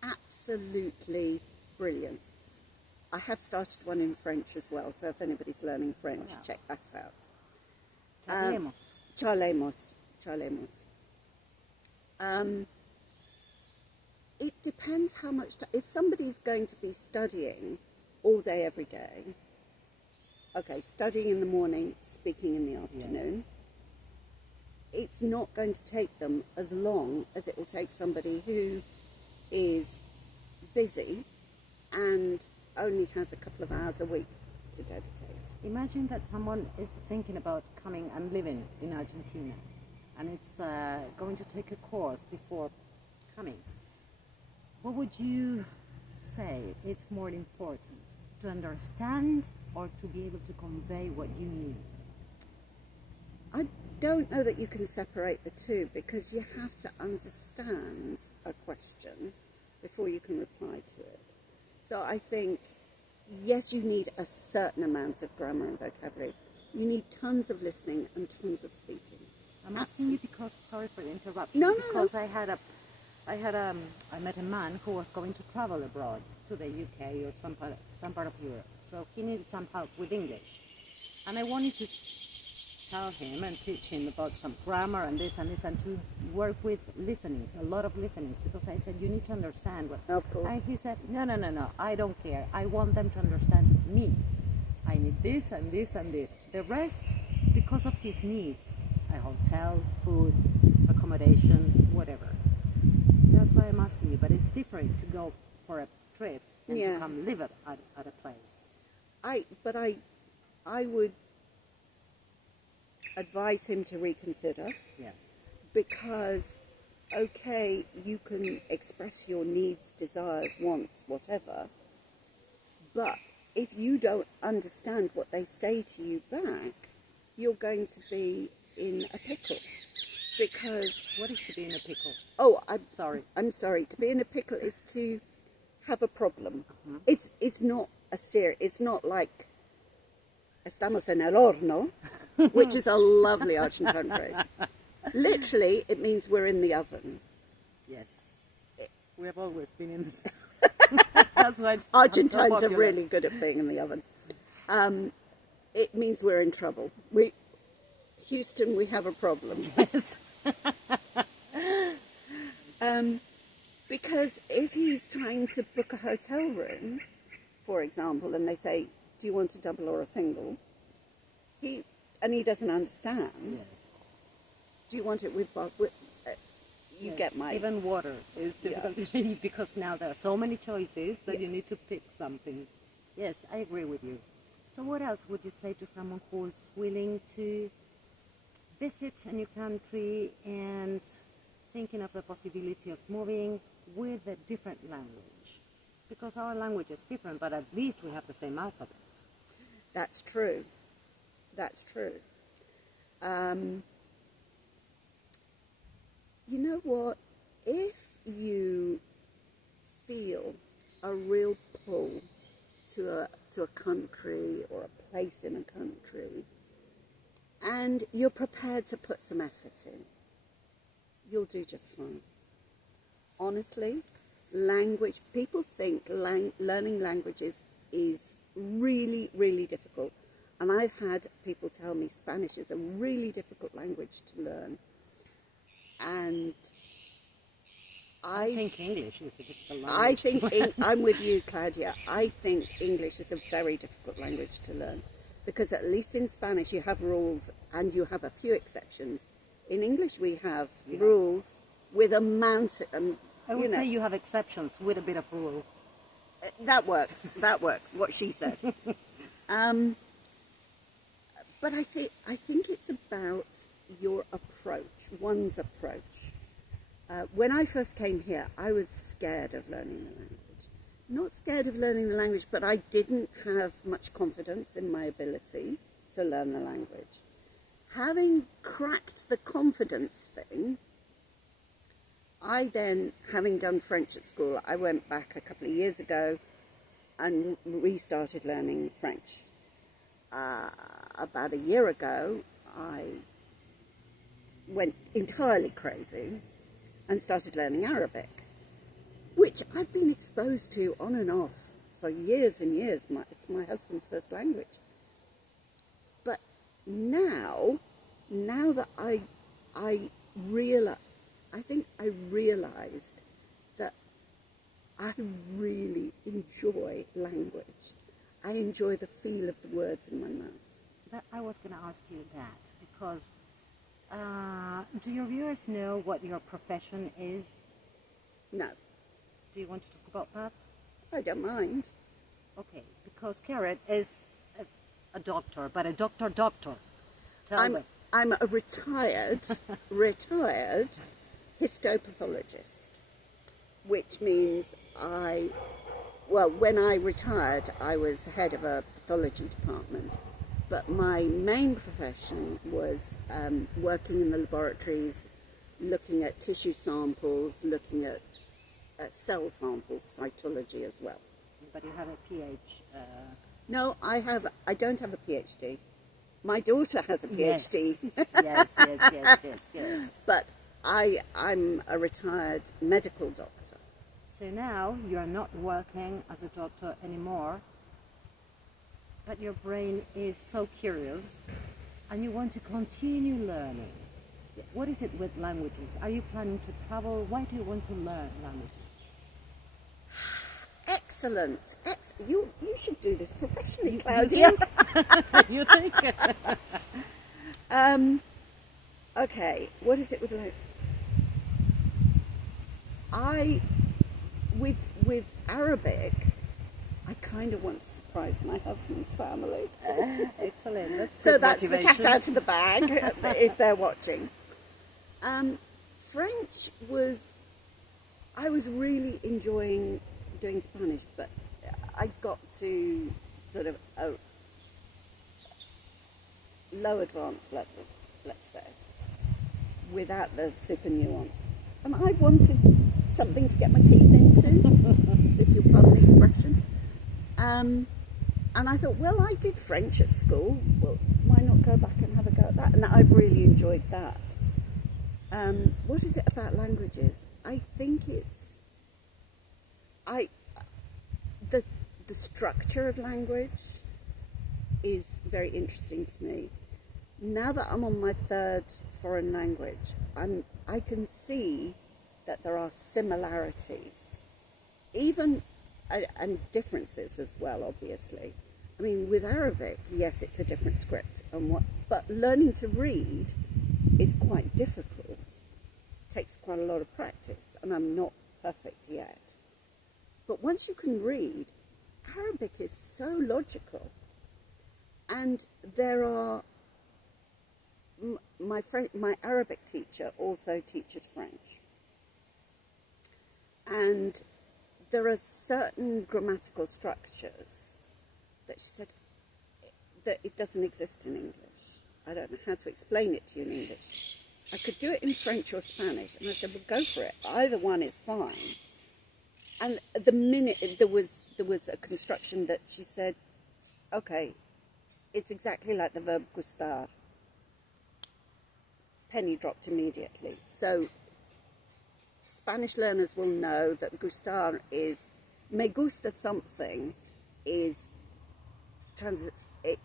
Absolutely brilliant. I have started one in French as well, so if anybody's learning French, check that out. Charlemos. It depends how much time. If somebody's going to be studying all day, every day, okay, studying in the morning, speaking in the afternoon, it's not going to take them as long as it will take somebody who is busy and only has a couple of hours a week to dedicate. Imagine that someone is thinking about coming and living in Argentina, and it's going to take a course before coming. What would you say is more important, to understand or to be able to convey what you mean? I don't know that you can separate the two, because you have to understand a question before you can reply to it. So I think, yes, you need a certain amount of grammar and vocabulary. You need tons of listening and tons of speaking. I'm asking you because, sorry for the interruption, because I met a man who was going to travel abroad to the UK or some part of Europe. So he needed some help with English. And I wanted to tell him and teach him about some grammar and this and to work with listenings, a lot of listenings, because I said, you need to understand what... Of course. And he said, no, I don't care. I want them to understand me. I need this and this and this. The rest, because of his needs, a hotel, food, accommodation, whatever. why I'm asking you. But it's different to go for a trip and Yeah. to come live at a place. I would advise him to reconsider, Yes. because, okay, you can express your needs, desires, wants, whatever, but if you don't understand what they say to you back, you're going to be in a pickle. Because, What is to be in a pickle? sorry. I'm sorry. To be in a pickle is to have a problem. It's not it's not like estamos en el horno, which is a lovely Argentine phrase. Literally, it means we're in the oven. Yes. We have always been in. That's why it's Argentines so are really good at being in the oven. It means we're in trouble. Houston, we have a problem. Yes. Because if he's trying to book a hotel room, for example, and they say, do you want a double or a single? He doesn't understand. Yes. Do you want it with you Yes. get my... Even water is difficult because now there are so many choices that you need to pick something. Yes, I agree with you. So what else would you say to someone who's willing to visit a new country and thinking of the possibility of moving with a different language? Because our language is different, but at least we have the same alphabet. That's true. That's true. You know what? If you feel a real pull to a country or a place in a country, and you're prepared to put some effort in, you'll do just fine. Honestly, people think learning languages is really, really difficult. And I've had people tell me Spanish is a really difficult language to learn. And I think English is a difficult language. I'm with you, Claudia. I think English is a very difficult language to learn. Because at least in Spanish you have rules and you have a few exceptions. In English we have rules with a mountain. I would say you have exceptions with a bit of rules. That works. That works. What she said. But I think it's about your approach, one's approach. When I first came here, I was scared of learning the language. Not scared of learning the language, but I didn't have much confidence in my ability to learn the language. Having cracked the confidence thing, I then, having done French at school, I went back a couple of years ago and restarted learning French. About a year ago, I went entirely crazy and started learning Arabic, which I've been exposed to on and off for years and years. It's my husband's first language. But now that I realized that I really enjoy language. I enjoy the feel of the words in my mouth. I was going to ask you that because do your viewers know what your profession is? No. Do you want to talk about that? I don't mind. Okay, because Kered is a doctor, but a doctor. Tell me. I'm a retired histopathologist, which means when I retired, I was head of a pathology department. But my main profession was working in the laboratories, looking at tissue samples, looking at cell samples, cytology as well. But you have a PhD. No, I don't have a PhD. My daughter has a PhD. Yes. But I'm a retired medical doctor. So now you are not working as a doctor anymore, but your brain is so curious and you want to continue learning. Yeah. What is it with languages? Are you planning to travel? Why do you want to learn languages? Excellent. You should do this professionally, Claudia. You think? Okay, what is it with language? with Arabic, I kind of want to surprise my husband's family. Excellent. So that's the cat out of the bag if they're watching. French I was really enjoying doing Spanish, but I got to sort of a low advanced level, let's say, without the super nuance. And I wanted something to get my teeth into, if you'll pardon the expression. And I thought, well, I did French at school. Well, why not go back and have a go at that? And I've really enjoyed that. What is it about languages? I think it's the structure of language is very interesting to me. Now that I'm on my third foreign language, I can see that there are similarities, even and differences as well, obviously. I mean, with Arabic, yes, it's a different script, but learning to read is quite difficult. It takes quite a lot of practice, and I'm not perfect yet. But once you can read, Arabic is so logical, and there are my Arabic teacher also teaches French, and there are certain grammatical structures that she said that it doesn't exist in English. I don't know how to explain it to you in English. I could do it in French or Spanish, and I said, well, go for it. Either one is fine. And the minute there was a construction that she said, okay, it's exactly like the verb gustar. Penny dropped immediately. So Spanish learners will know that gustar is, me gusta something is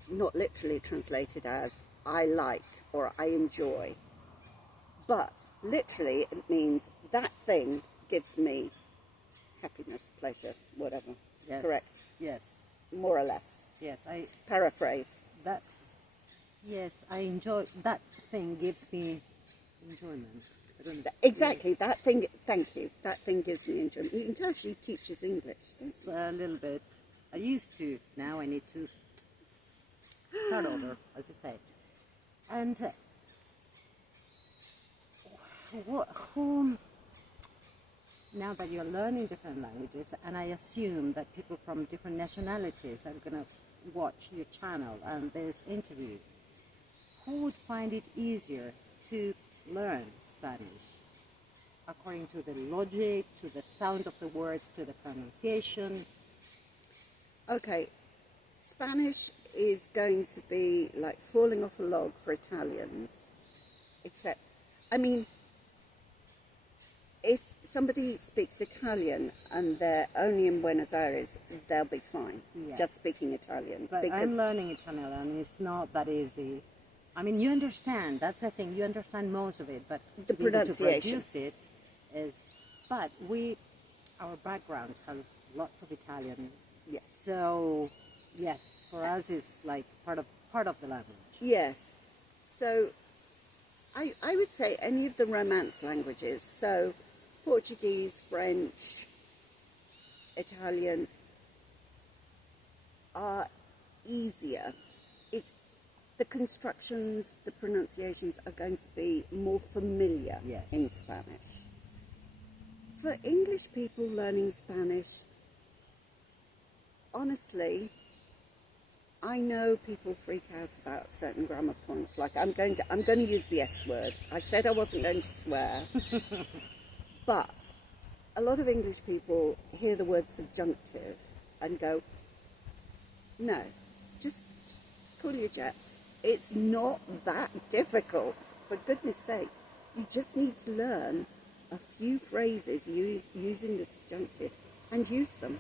not literally translated as I like or I enjoy, but literally it means that thing gives me happiness, pleasure, whatever. Yes. Correct? Yes. More or less. Yes, Paraphrase. Yes, I enjoy, that thing gives me enjoyment. I don't know. Exactly, that thing, thank you, that thing gives me enjoyment. You can tell she teaches English, don't It's a little bit. I used to, now I need to start over, as you say. And now that you're learning different languages, and I assume that people from different nationalities are going to watch your channel and this interview, who would find it easier to learn Spanish? According to the logic, to the sound of the words, to the pronunciation? Okay, Spanish is going to be like falling off a log for Italians, except, I mean, if somebody speaks Italian and they're only in Buenos Aires, they'll be fine, Yes. just speaking Italian. But I'm learning Italian and it's not that easy. I mean, you understand, that's the thing, you understand most of it, but the pronunciation. to produce it is, but our background has lots of Italian. Yes. So, yes, for us it's like part of the language. Yes. So, I would say any of the Romance languages, so Portuguese, French, Italian, are easier. It's the constructions, the pronunciations are going to be more familiar Yes. in Spanish. For English people learning Spanish, honestly, I know people freak out about certain grammar points. Like I'm going to use the S word. I said I wasn't going to swear, but a lot of English people hear the word subjunctive and go, no, just cool your jets. It's not that difficult, for goodness sake. You just need to learn a few phrases using the subjunctive and use them,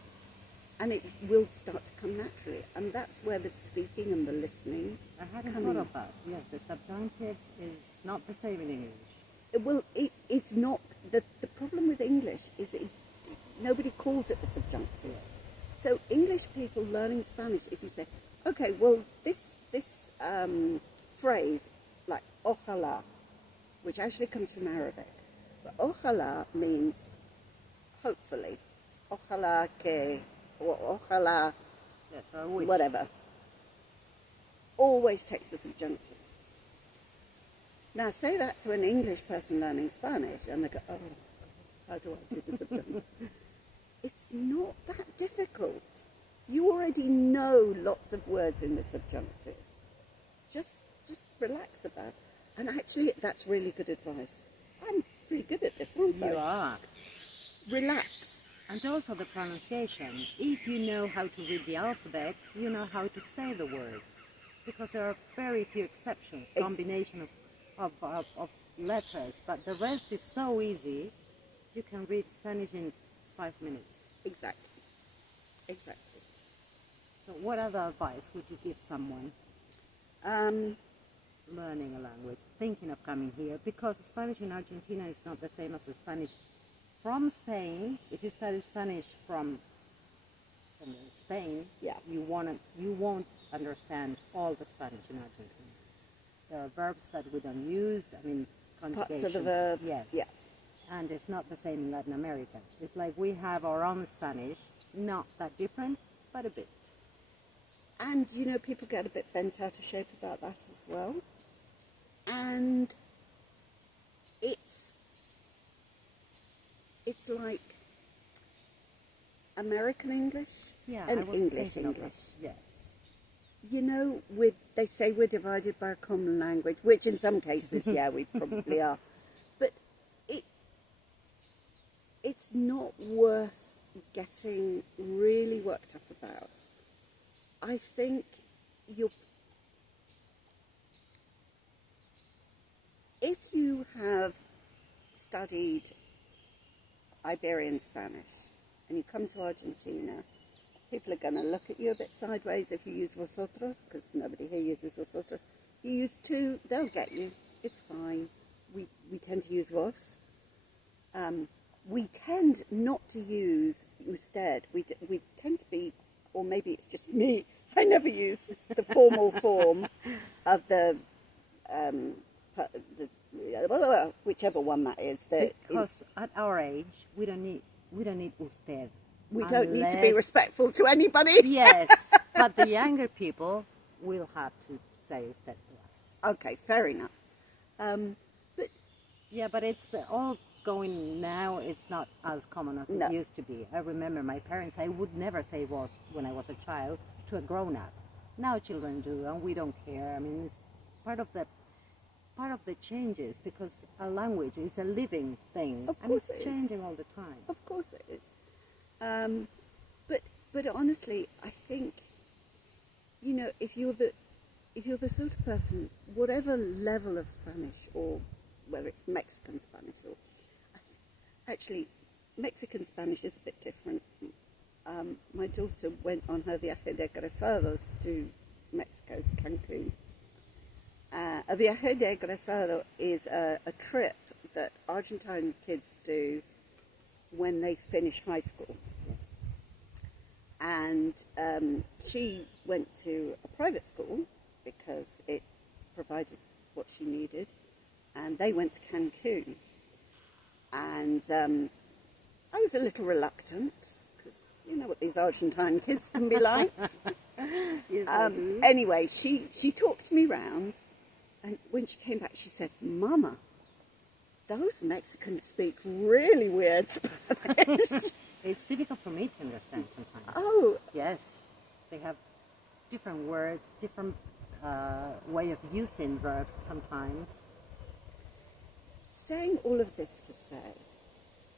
and it will start to come naturally. And that's where the speaking and the listening I hadn't come thought in. of that. Yes, the subjunctive is not the same in English. It's not. The problem with English is nobody calls it the subjunctive. So English people learning Spanish, if you say, okay, well, this phrase, like ojalá, which actually comes from Arabic, but ojalá means hopefully, ojalá que, or ojalá, Yes, I wish. whatever, always takes the subjunctive. Now, say that to an English person learning Spanish, and they go, oh, how do I do the subjunctive? It's not that difficult. You already know lots of words in the subjunctive. Just relax about it. And actually, that's really good advice. I'm pretty good at this, aren't I? You are. Relax. And also the pronunciation. If you know how to read the alphabet, you know how to say the words. Because there are very few exceptions, combination of letters. But the rest is so easy, you can read Spanish in 5 minutes. Exactly. So what other advice would you give someone learning a language, thinking of coming here? Because Spanish in Argentina is not the same as the Spanish from Spain. If you study Spanish from Spain, you won't understand all the Spanish in Argentina. There are verbs that we don't use. I mean, conjugations. Parts of the verb. Yes. Yeah. And it's not the same in Latin America. It's like we have our own Spanish, not that different, but a bit. And, you know, people get a bit bent out of shape about that as well. And it's like American English and English English. Yes. You know, they say we're divided by a common language, which in some cases, yeah, we probably are. But it's not worth getting really worked up about. I think if you have studied Iberian Spanish and you come to Argentina, people are going to look at you a bit sideways if you use vosotros, because nobody here uses vosotros. If you use two, they'll get you. It's fine. We tend to use vos. We tend not to use usted. We tend to be, or maybe it's just me, I never use the formal form of the whichever one that is. Because at our age, we don't need usted. We don't need to be respectful to anybody. Yes, but the younger people will have to say usted to us. Okay, fair enough. But it's all going now. It's not as common as it used to be. I remember my parents. I would never say was when I was a child to a grown-up. Now children do, and we don't care. I mean, it's part of the changes, because a language is a living thing. Of and course it's changing all the time. Of course it is. But honestly, I think, you know, if you're the sort of person, whatever level of Spanish, or whether it's Mexican Spanish, or actually Mexican Spanish is a bit different. My daughter went on her viaje de egresados to Mexico, Cancun. A viaje de egresado is a trip that Argentine kids do when they finish high school. Yes. And she went to a private school because it provided what she needed, and they went to Cancun. And I was a little reluctant, because you know what these Argentine kids can be like. Yes, Anyway, she talked me round, and when she came back, she said, "Mama, those Mexicans speak really weird Spanish." It's difficult for me to understand sometimes. Oh. Yes, they have different words, different way of using verbs sometimes. Saying all of this to say,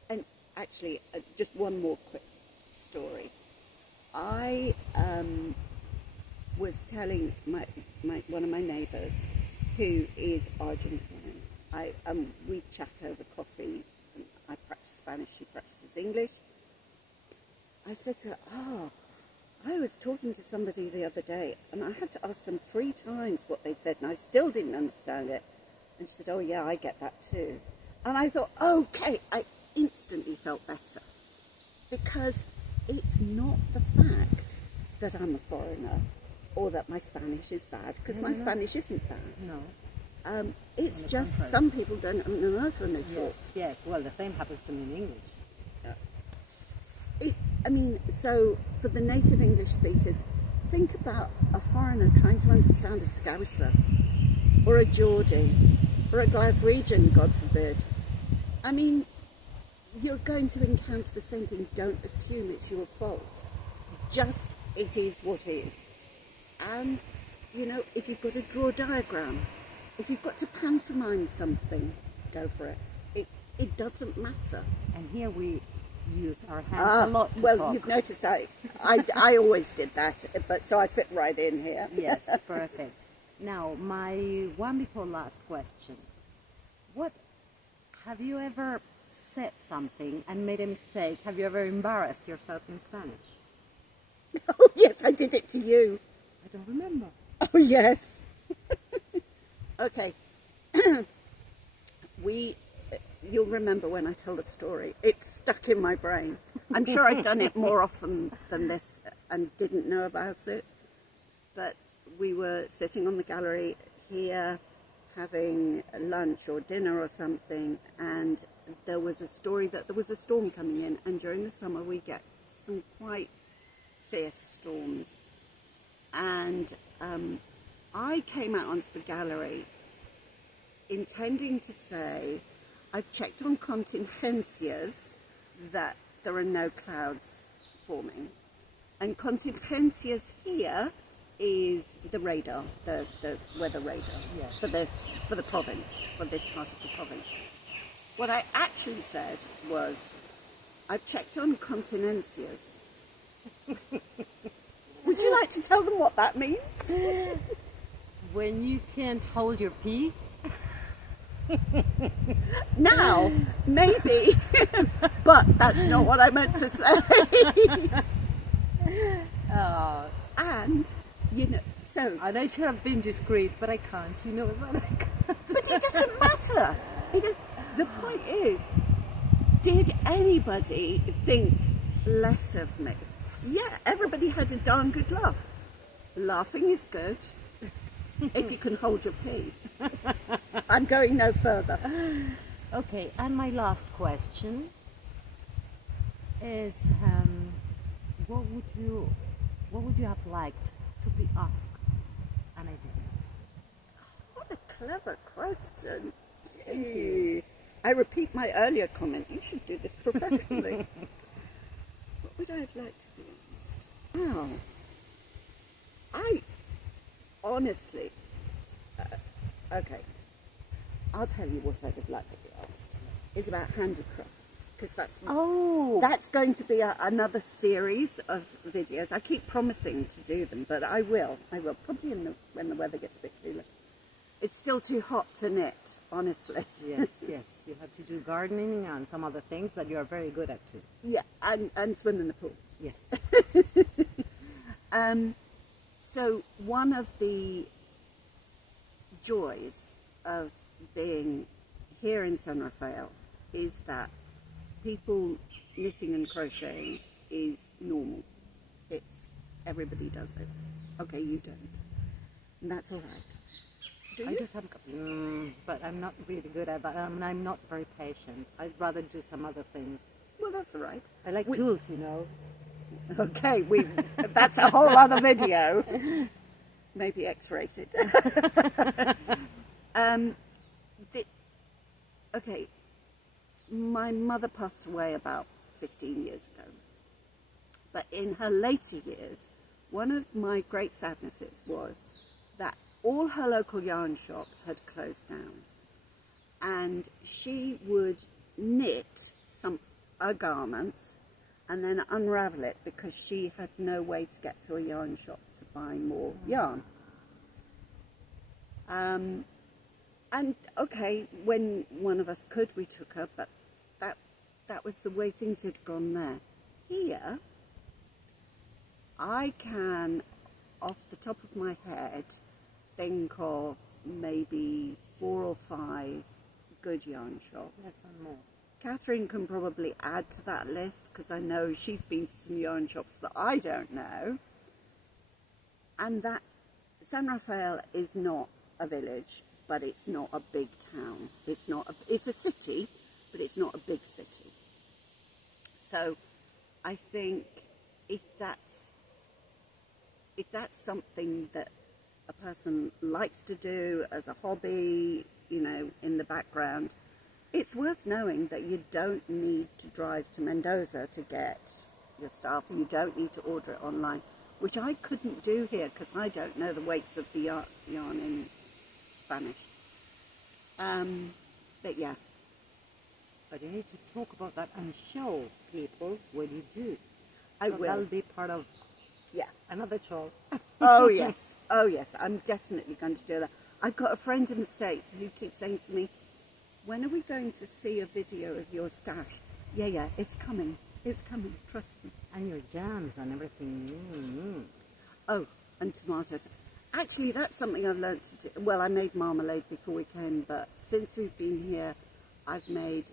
and actually just one more quick story. I was telling one of my neighbours who is Argentine. We chat over coffee. And I practice Spanish, she practices English. I said to her, I was talking to somebody the other day, and I had to ask them 3 times what they'd said, and I still didn't understand it. And she said, "Oh yeah, I get that too." And I thought, okay, I instantly felt better, because it's not the fact that I'm a foreigner or that my Spanish is bad, because my Spanish isn't bad. No. It's just some people don't know when they talk. Yes, well, the same happens to me in English. I mean, so for the native English speakers, think about a foreigner trying to understand a Scouser, or a Geordie, or a Glaswegian, God forbid. I mean, you're going to encounter the same thing. Don't assume it's your fault. Just, it is what is. And, you know, if you've got to draw a diagram, if you've got to pantomime something, go for it. It doesn't matter. And here we use our hands a lot to well, talk. you've noticed I always did that, but so I fit right in here. Yes, perfect. Now, my one before last question. What, have you ever said something and made a mistake? Have you ever embarrassed yourself in Spanish? Oh, yes, I did it to you. I don't remember. Oh, yes. Okay. You'll remember when I tell the story. It's stuck in my brain. I'm sure I've done it more often than this and didn't know about it. But we were sitting on the gallery here having lunch or dinner or something, and there was a story that there was a storm coming in, and during the summer we get some quite fierce storms. And I came out onto the gallery intending to say, I've checked on contingencias that there are no clouds forming. And contingencias here is the radar, the weather radar, yes, for the province, for this part of the province. What I actually said was, I've checked on contingencias. Would you like to tell them what that means? When you can't hold your pee? Now, maybe, but that's not what I meant to say. And, you know, so... And I should have been discreet, but I can't, you know that I can't. But it doesn't matter. The point is, did anybody think less of me? Yeah, everybody had a darn good laugh. Laughing is good, if you can hold your pee. I'm going no further. Okay, and my last question is, what would you have liked to be asked, and I didn't? What a clever question. Gee. I repeat my earlier comment. You should do this professionally. What would I have liked to be asked? Wow. I honestly, okay, I'll tell you what I'd have liked to be asked. It's about handicrafts, because that's going to be another series of videos. I keep promising to do them, but I will probably when the weather gets a bit cooler. It's still too hot to knit, honestly. Yes, yes, you have to do gardening and some other things that you are very good at too. Yeah, and swim in the pool. Yes. So one of the joys of being here in San Rafael is that people knitting and crocheting is normal. Everybody does it. Okay, you don't. And that's all right. Do you? I do some, but I'm not really good at that. I'm not very patient. I'd rather do some other things. Well, that's all right. I like tools, you know. Okay, that's a whole other video. Maybe X-rated. Okay, my mother passed away about 15 years ago. But in her later years, one of my great sadnesses was that all her local yarn shops had closed down. And she would knit a garment and then unravel it because she had no way to get to a yarn shop to buy more yarn. And okay, when one of us could, we took her, but that was the way things had gone there. Here, I can, off the top of my head, think of maybe 4 or 5 good yarn shops. Yes, and more. Catherine can probably add to that list because I know she's been to some yarn shops that I don't know. And that San Rafael is not a village, but it's not a big town. It's a city, but it's not a big city. So I think if that's something that a person likes to do as a hobby, you know, in the background, it's worth knowing that you don't need to drive to Mendoza to get your stuff. You don't need to order it online, which I couldn't do here because I don't know the weights of the yarn in Spanish. But yeah. But you need to talk about that and show people what you do. I So will. that'll be part of Yeah. another show. Oh yes. Oh yes. I'm definitely going to do that. I've got a friend in the States who keeps saying to me, when are we going to see a video of your stash? Yeah, it's coming. It's coming, trust me. And your jams and everything. Oh, and tomatoes. Actually, that's something I've learned to do. Well, I made marmalade before we came, but since we've been here, I've made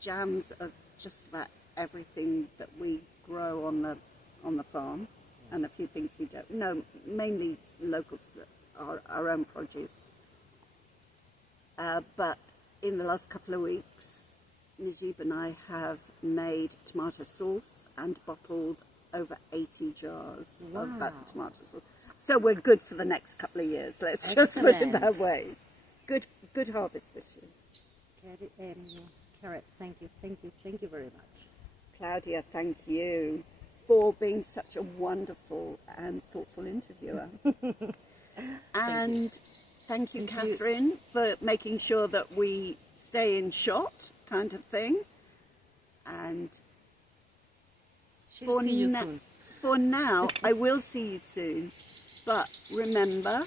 jams of just about everything that we grow on the farm, and a few things we don't. No, mainly local stuff, our own produce. But in the last couple of weeks, Najib and I have made tomato sauce and bottled over 80 jars of that tomato sauce. So we're good for the next couple of years. Let's just put it that way. Good harvest this year. Kered, thank you very much. Claudia, thank you for being such a wonderful and thoughtful interviewer. And thank you, Catherine, for making sure that we stay in shot, kind of thing. And See you soon. for now, I will see you soon. But remember,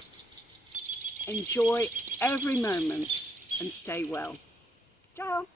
enjoy every moment and stay well. Ciao.